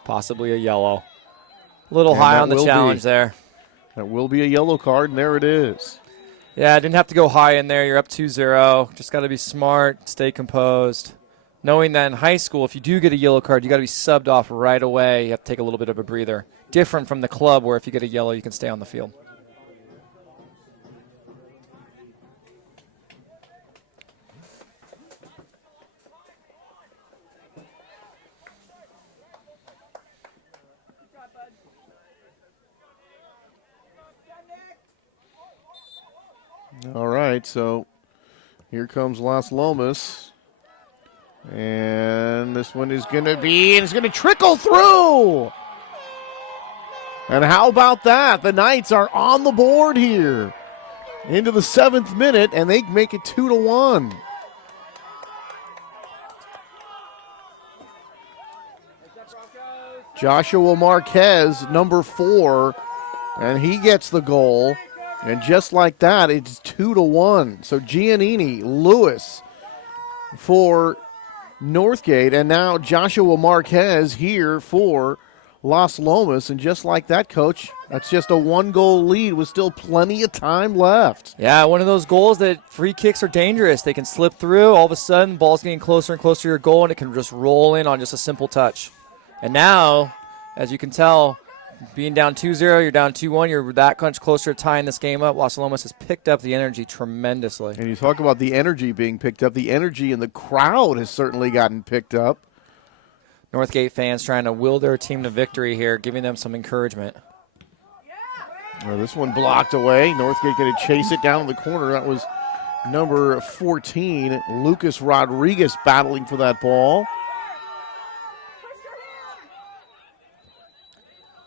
Possibly a yellow. A little high on the challenge there. That will be a yellow card, and there it is. Yeah, didn't have to go high in there. You're up 2-0. Just got to be smart, stay composed. Knowing that in high school, if you do get a yellow card, you got to be subbed off right away. You have to take a little bit of a breather. Different from the club where if you get a yellow, you can stay on the field. All right, so here comes Las Lomas. And this one is going to be, and it's going to trickle through. And how about that? The Knights are on the board here into the 7th minute, and they make it 2-1. Joshua Marquez, number 4, and he gets the goal. And just like that, it's 2-1. So Giannini, Lewis for Northgate, and now Joshua Marquez here for Las Lomas. And just like that, Coach, that's just a 1-goal lead with still plenty of time left. Yeah, one of those goals that free kicks are dangerous. They can slip through. All of a sudden, ball's getting closer and closer to your goal, and it can just roll in on just a simple touch. And now, as you can tell, being down 2-0, you're down 2-1, you're that much closer to tying this game up. Las Lomas has picked up the energy tremendously. And you talk about the energy being picked up. The energy in the crowd has certainly gotten picked up. Northgate fans trying to will their team to victory here, giving them some encouragement. Well, this one blocked away. Northgate going to chase it down in the corner. That was number 14, Lucas Rodriguez, battling for that ball.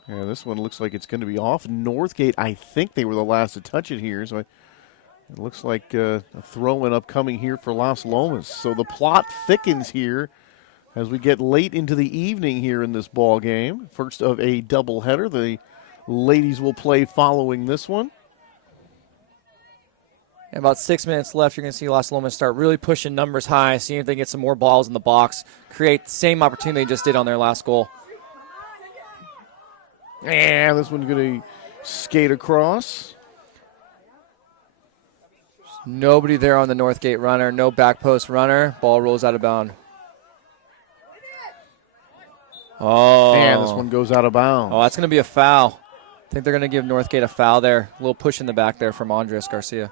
Yeah, this one looks like it's going to be off. Northgate, I think they were the last to touch it here. So it looks like a throw-in upcoming here for Las Lomas. So the plot thickens here as we get late into the evening here in this ball game. First of a doubleheader. The ladies will play following this one. And about 6 minutes left, you're going to see Las Lomas start really pushing numbers high, seeing if they get some more balls in the box, create the same opportunity they just did on their last goal. And this one's going to skate across. Nobody there on the Northgate runner, no back post runner. Ball rolls out of bounds. Oh. And this one goes out of bounds. Oh, that's going to be a foul. I think they're going to give Northgate a foul there. A little push in the back there from Andres Garcia.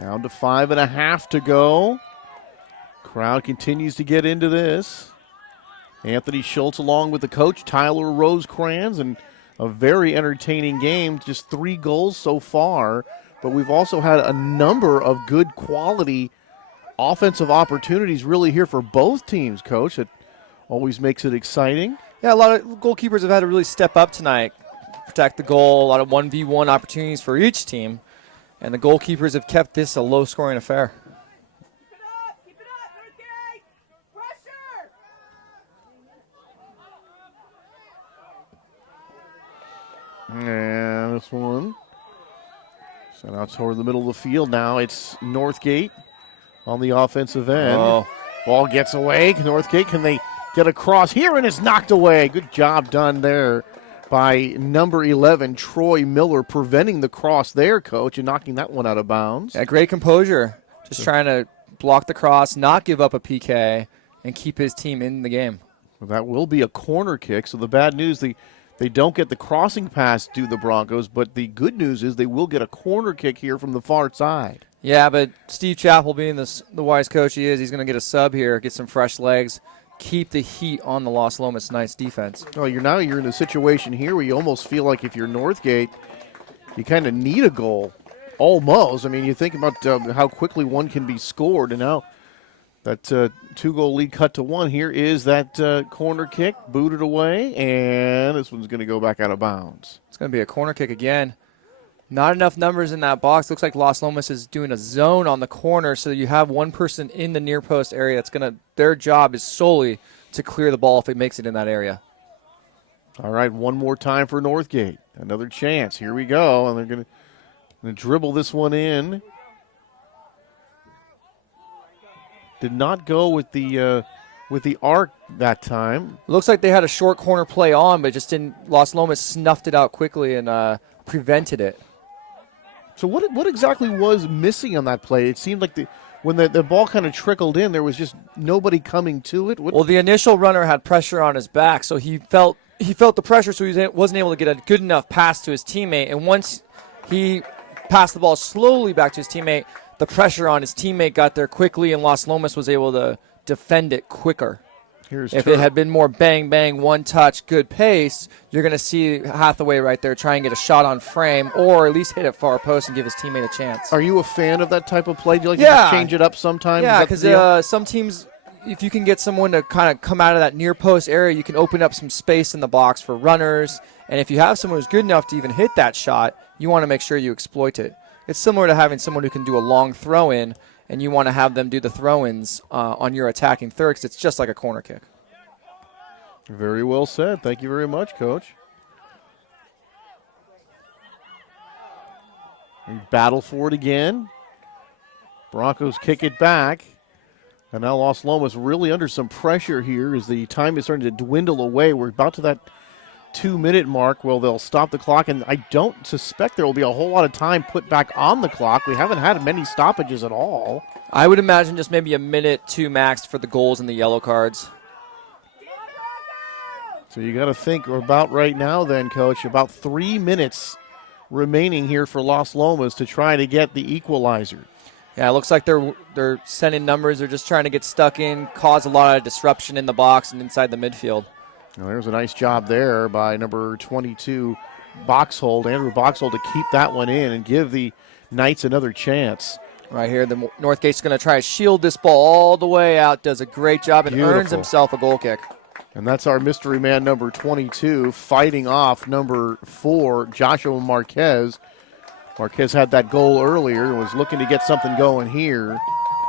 Down to 5.5 to go. Crowd continues to get into this. Anthony Schultz along with the coach, Tyler Rosecrans, and a very entertaining game. Just 3 goals so far, but we've also had a number of good quality offensive opportunities really here for both teams, Coach. It always makes it exciting. Yeah, a lot of goalkeepers have had to really step up tonight, protect the goal, a lot of 1v1 opportunities for each team, and the goalkeepers have kept this a low-scoring affair. And this one sent out toward the middle of the field. Now it's Northgate on the offensive end. Oh. Ball gets away. Northgate, can they get across here? And it's knocked away. Good job done there by number 11, Troy Miller, preventing the cross there, Coach, and knocking that one out of bounds. Yeah, great composure. Just trying to block the cross, not give up a PK, and keep his team in the game. Well, that will be a corner kick. So the bad news, they don't get the crossing pass to the Broncos, but the good news is they will get a corner kick here from the far side. Yeah, but Steve Chappell, being the wise coach he is, he's going to get a sub here, get some fresh legs, keep the heat on the Las Lomas Knights defense. Oh, you're in a situation here where you almost feel like if you're Northgate, you kind of need a goal. Almost. I mean, you think about how quickly one can be scored, and now that 2-goal lead cut to 1. Here is that corner kick, booted away, and this one's going to go back out of bounds. It's going to be a corner kick again. Not enough numbers in that box. Looks like Las Lomas is doing a zone on the corner, so you have one person in the near post area. Their job is solely to clear the ball if it makes it in that area. All right, one more time for Northgate. Another chance. Here we go, and they're going to dribble this one in. Did not go with the arc that time. Looks like they had a short corner play on, but just didn't. Las Lomas snuffed it out quickly and prevented it. So what exactly was missing on that play? It seemed like when the ball kind of trickled in, there was just nobody coming to it. Well, the initial runner had pressure on his back, so he felt the pressure, so he wasn't able to get a good enough pass to his teammate. And once he passed the ball slowly back to his teammate, the pressure on his teammate got there quickly, and Las Lomas was able to defend it quicker. If it had been more bang, bang, one touch, good pace, you're going to see Hathaway right there try and get a shot on frame or at least hit it far post and give his teammate a chance. Are you a fan of that type of play? Do you like to change it up sometimes? Yeah, because some teams, if you can get someone to kind of come out of that near post area, you can open up some space in the box for runners. And if you have someone who's good enough to even hit that shot, you want to make sure you exploit it. It's similar to having someone who can do a long throw in and you want to have them do the throw-ins on your attacking third because it's just like a corner kick. Very well said. Thank you very much, Coach. We battle for it again. Broncos kick it back. And now Las Lomas really under some pressure here as the time is starting to dwindle away. We're about to that 2-minute mark. Well, they'll stop the clock, and I don't suspect there will be a whole lot of time put back on the clock. We haven't had many stoppages at all. I would imagine just maybe a minute, 2 max for the goals and the yellow cards. So you got to think about right now then, Coach, about 3 minutes remaining here for Las Lomas to try to get the equalizer. Yeah, it looks like they're sending numbers. They're just trying to get stuck in, cause a lot of disruption in the box and inside the midfield. Well, there's a nice job there by number 22, Boxhold, Andrew Boxhold, to keep that one in and give the Knights another chance. Right here, the Northgate's going to try to shield this ball all the way out. Does a great job and earns himself a goal kick. And that's our mystery man, number 22, fighting off number 4, Joshua Marquez. Marquez had that goal earlier and was looking to get something going here,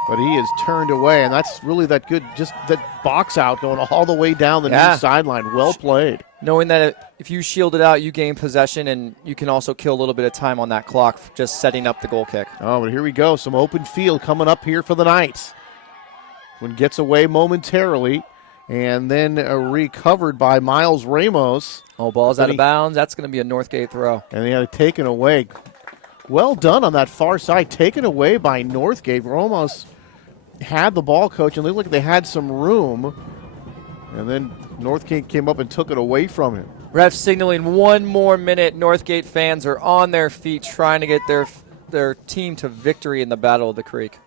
but he is turned away, and that's really that good, just that box out going all the way down the near sideline. Well played. Knowing that if you shield it out, you gain possession, and you can also kill a little bit of time on that clock just setting up the goal kick. Oh, but here we go. Some open field coming up here for the Knights. One gets away momentarily, and then recovered by Miles Ramos. Oh, ball's out of bounds. That's going to be a Northgate throw. And they had it taken away. Well done on that far side, taken away by Northgate. Ramos had the ball, Coach, and they looked like they had some room. And then Northgate came up and took it away from him. Ref signaling 1 more minute. Northgate fans are on their feet trying to get their team to victory in the Battle of the Creek.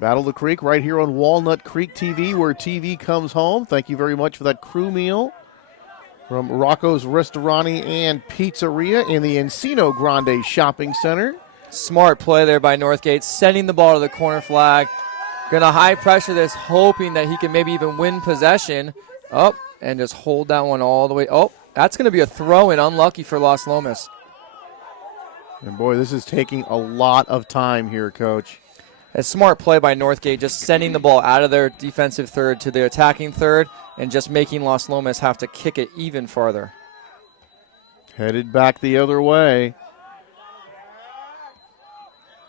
Battle of the Creek right here on Walnut Creek TV, where TV comes home. Thank you very much for that crew meal from Rocco's Restaurante and Pizzeria in the Encino Grande Shopping Center. Smart play there by Northgate, sending the ball to the corner flag. Going to high pressure this, hoping that he can maybe even win possession. Oh, and just hold that one all the way. Oh, that's going to be a throw-in. Unlucky for Las Lomas. And, boy, this is taking a lot of time here, Coach. A smart play by Northgate, just sending the ball out of their defensive third to the attacking third and just making Las Lomas have to kick it even farther. Headed back the other way.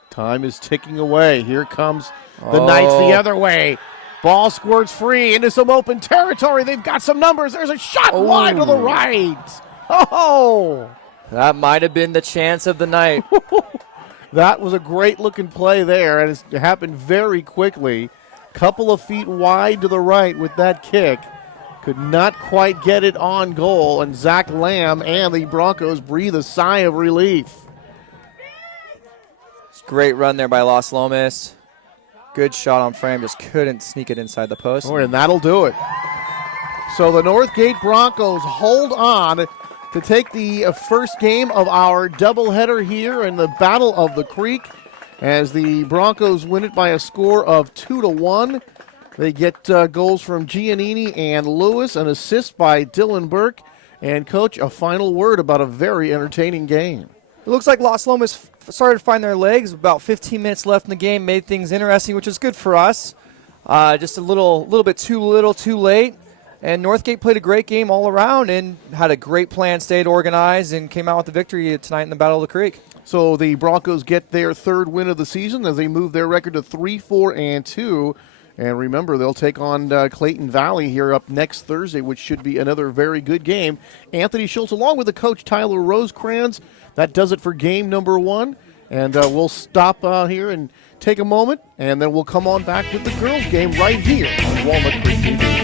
Time is ticking away. Here comes the Knights the other way. Ball squirts free into some open territory. They've got some numbers. There's a shot wide to the right. Oh! That might have been the chance of the night. That was a great-looking play there, and it happened very quickly. Couple of feet wide to the right with that kick. Could not quite get it on goal, and Zach Lamb and the Broncos breathe a sigh of relief. Great run there by Las Lomas. Good shot on frame, just couldn't sneak it inside the post. Oh, and that'll do it. So the Northgate Broncos hold on to take the first game of our doubleheader here in the Battle of the Creek, as the Broncos win it by a score of 2-1. They get goals from Giannini and Lewis, an assist by Dylan Burke. And, Coach, a final word about a very entertaining game. It looks like Las Lomas started to find their legs. About 15 minutes left in the game, made things interesting, which is good for us. Just a little bit too little, too late. And Northgate played a great game all around and had a great plan, stayed organized, and came out with the victory tonight in the Battle of the Creek. So the Broncos get their third win of the season as they move their record to 3-4-2. And remember, they'll take on Clayton Valley here up next Thursday, which should be another very good game. Anthony Schultz, along with the coach Tyler Rosecrans. That does it for game number 1. And we'll stop here and take a moment, and then we'll come on back with the girls' game right here on Walnut Creek TV.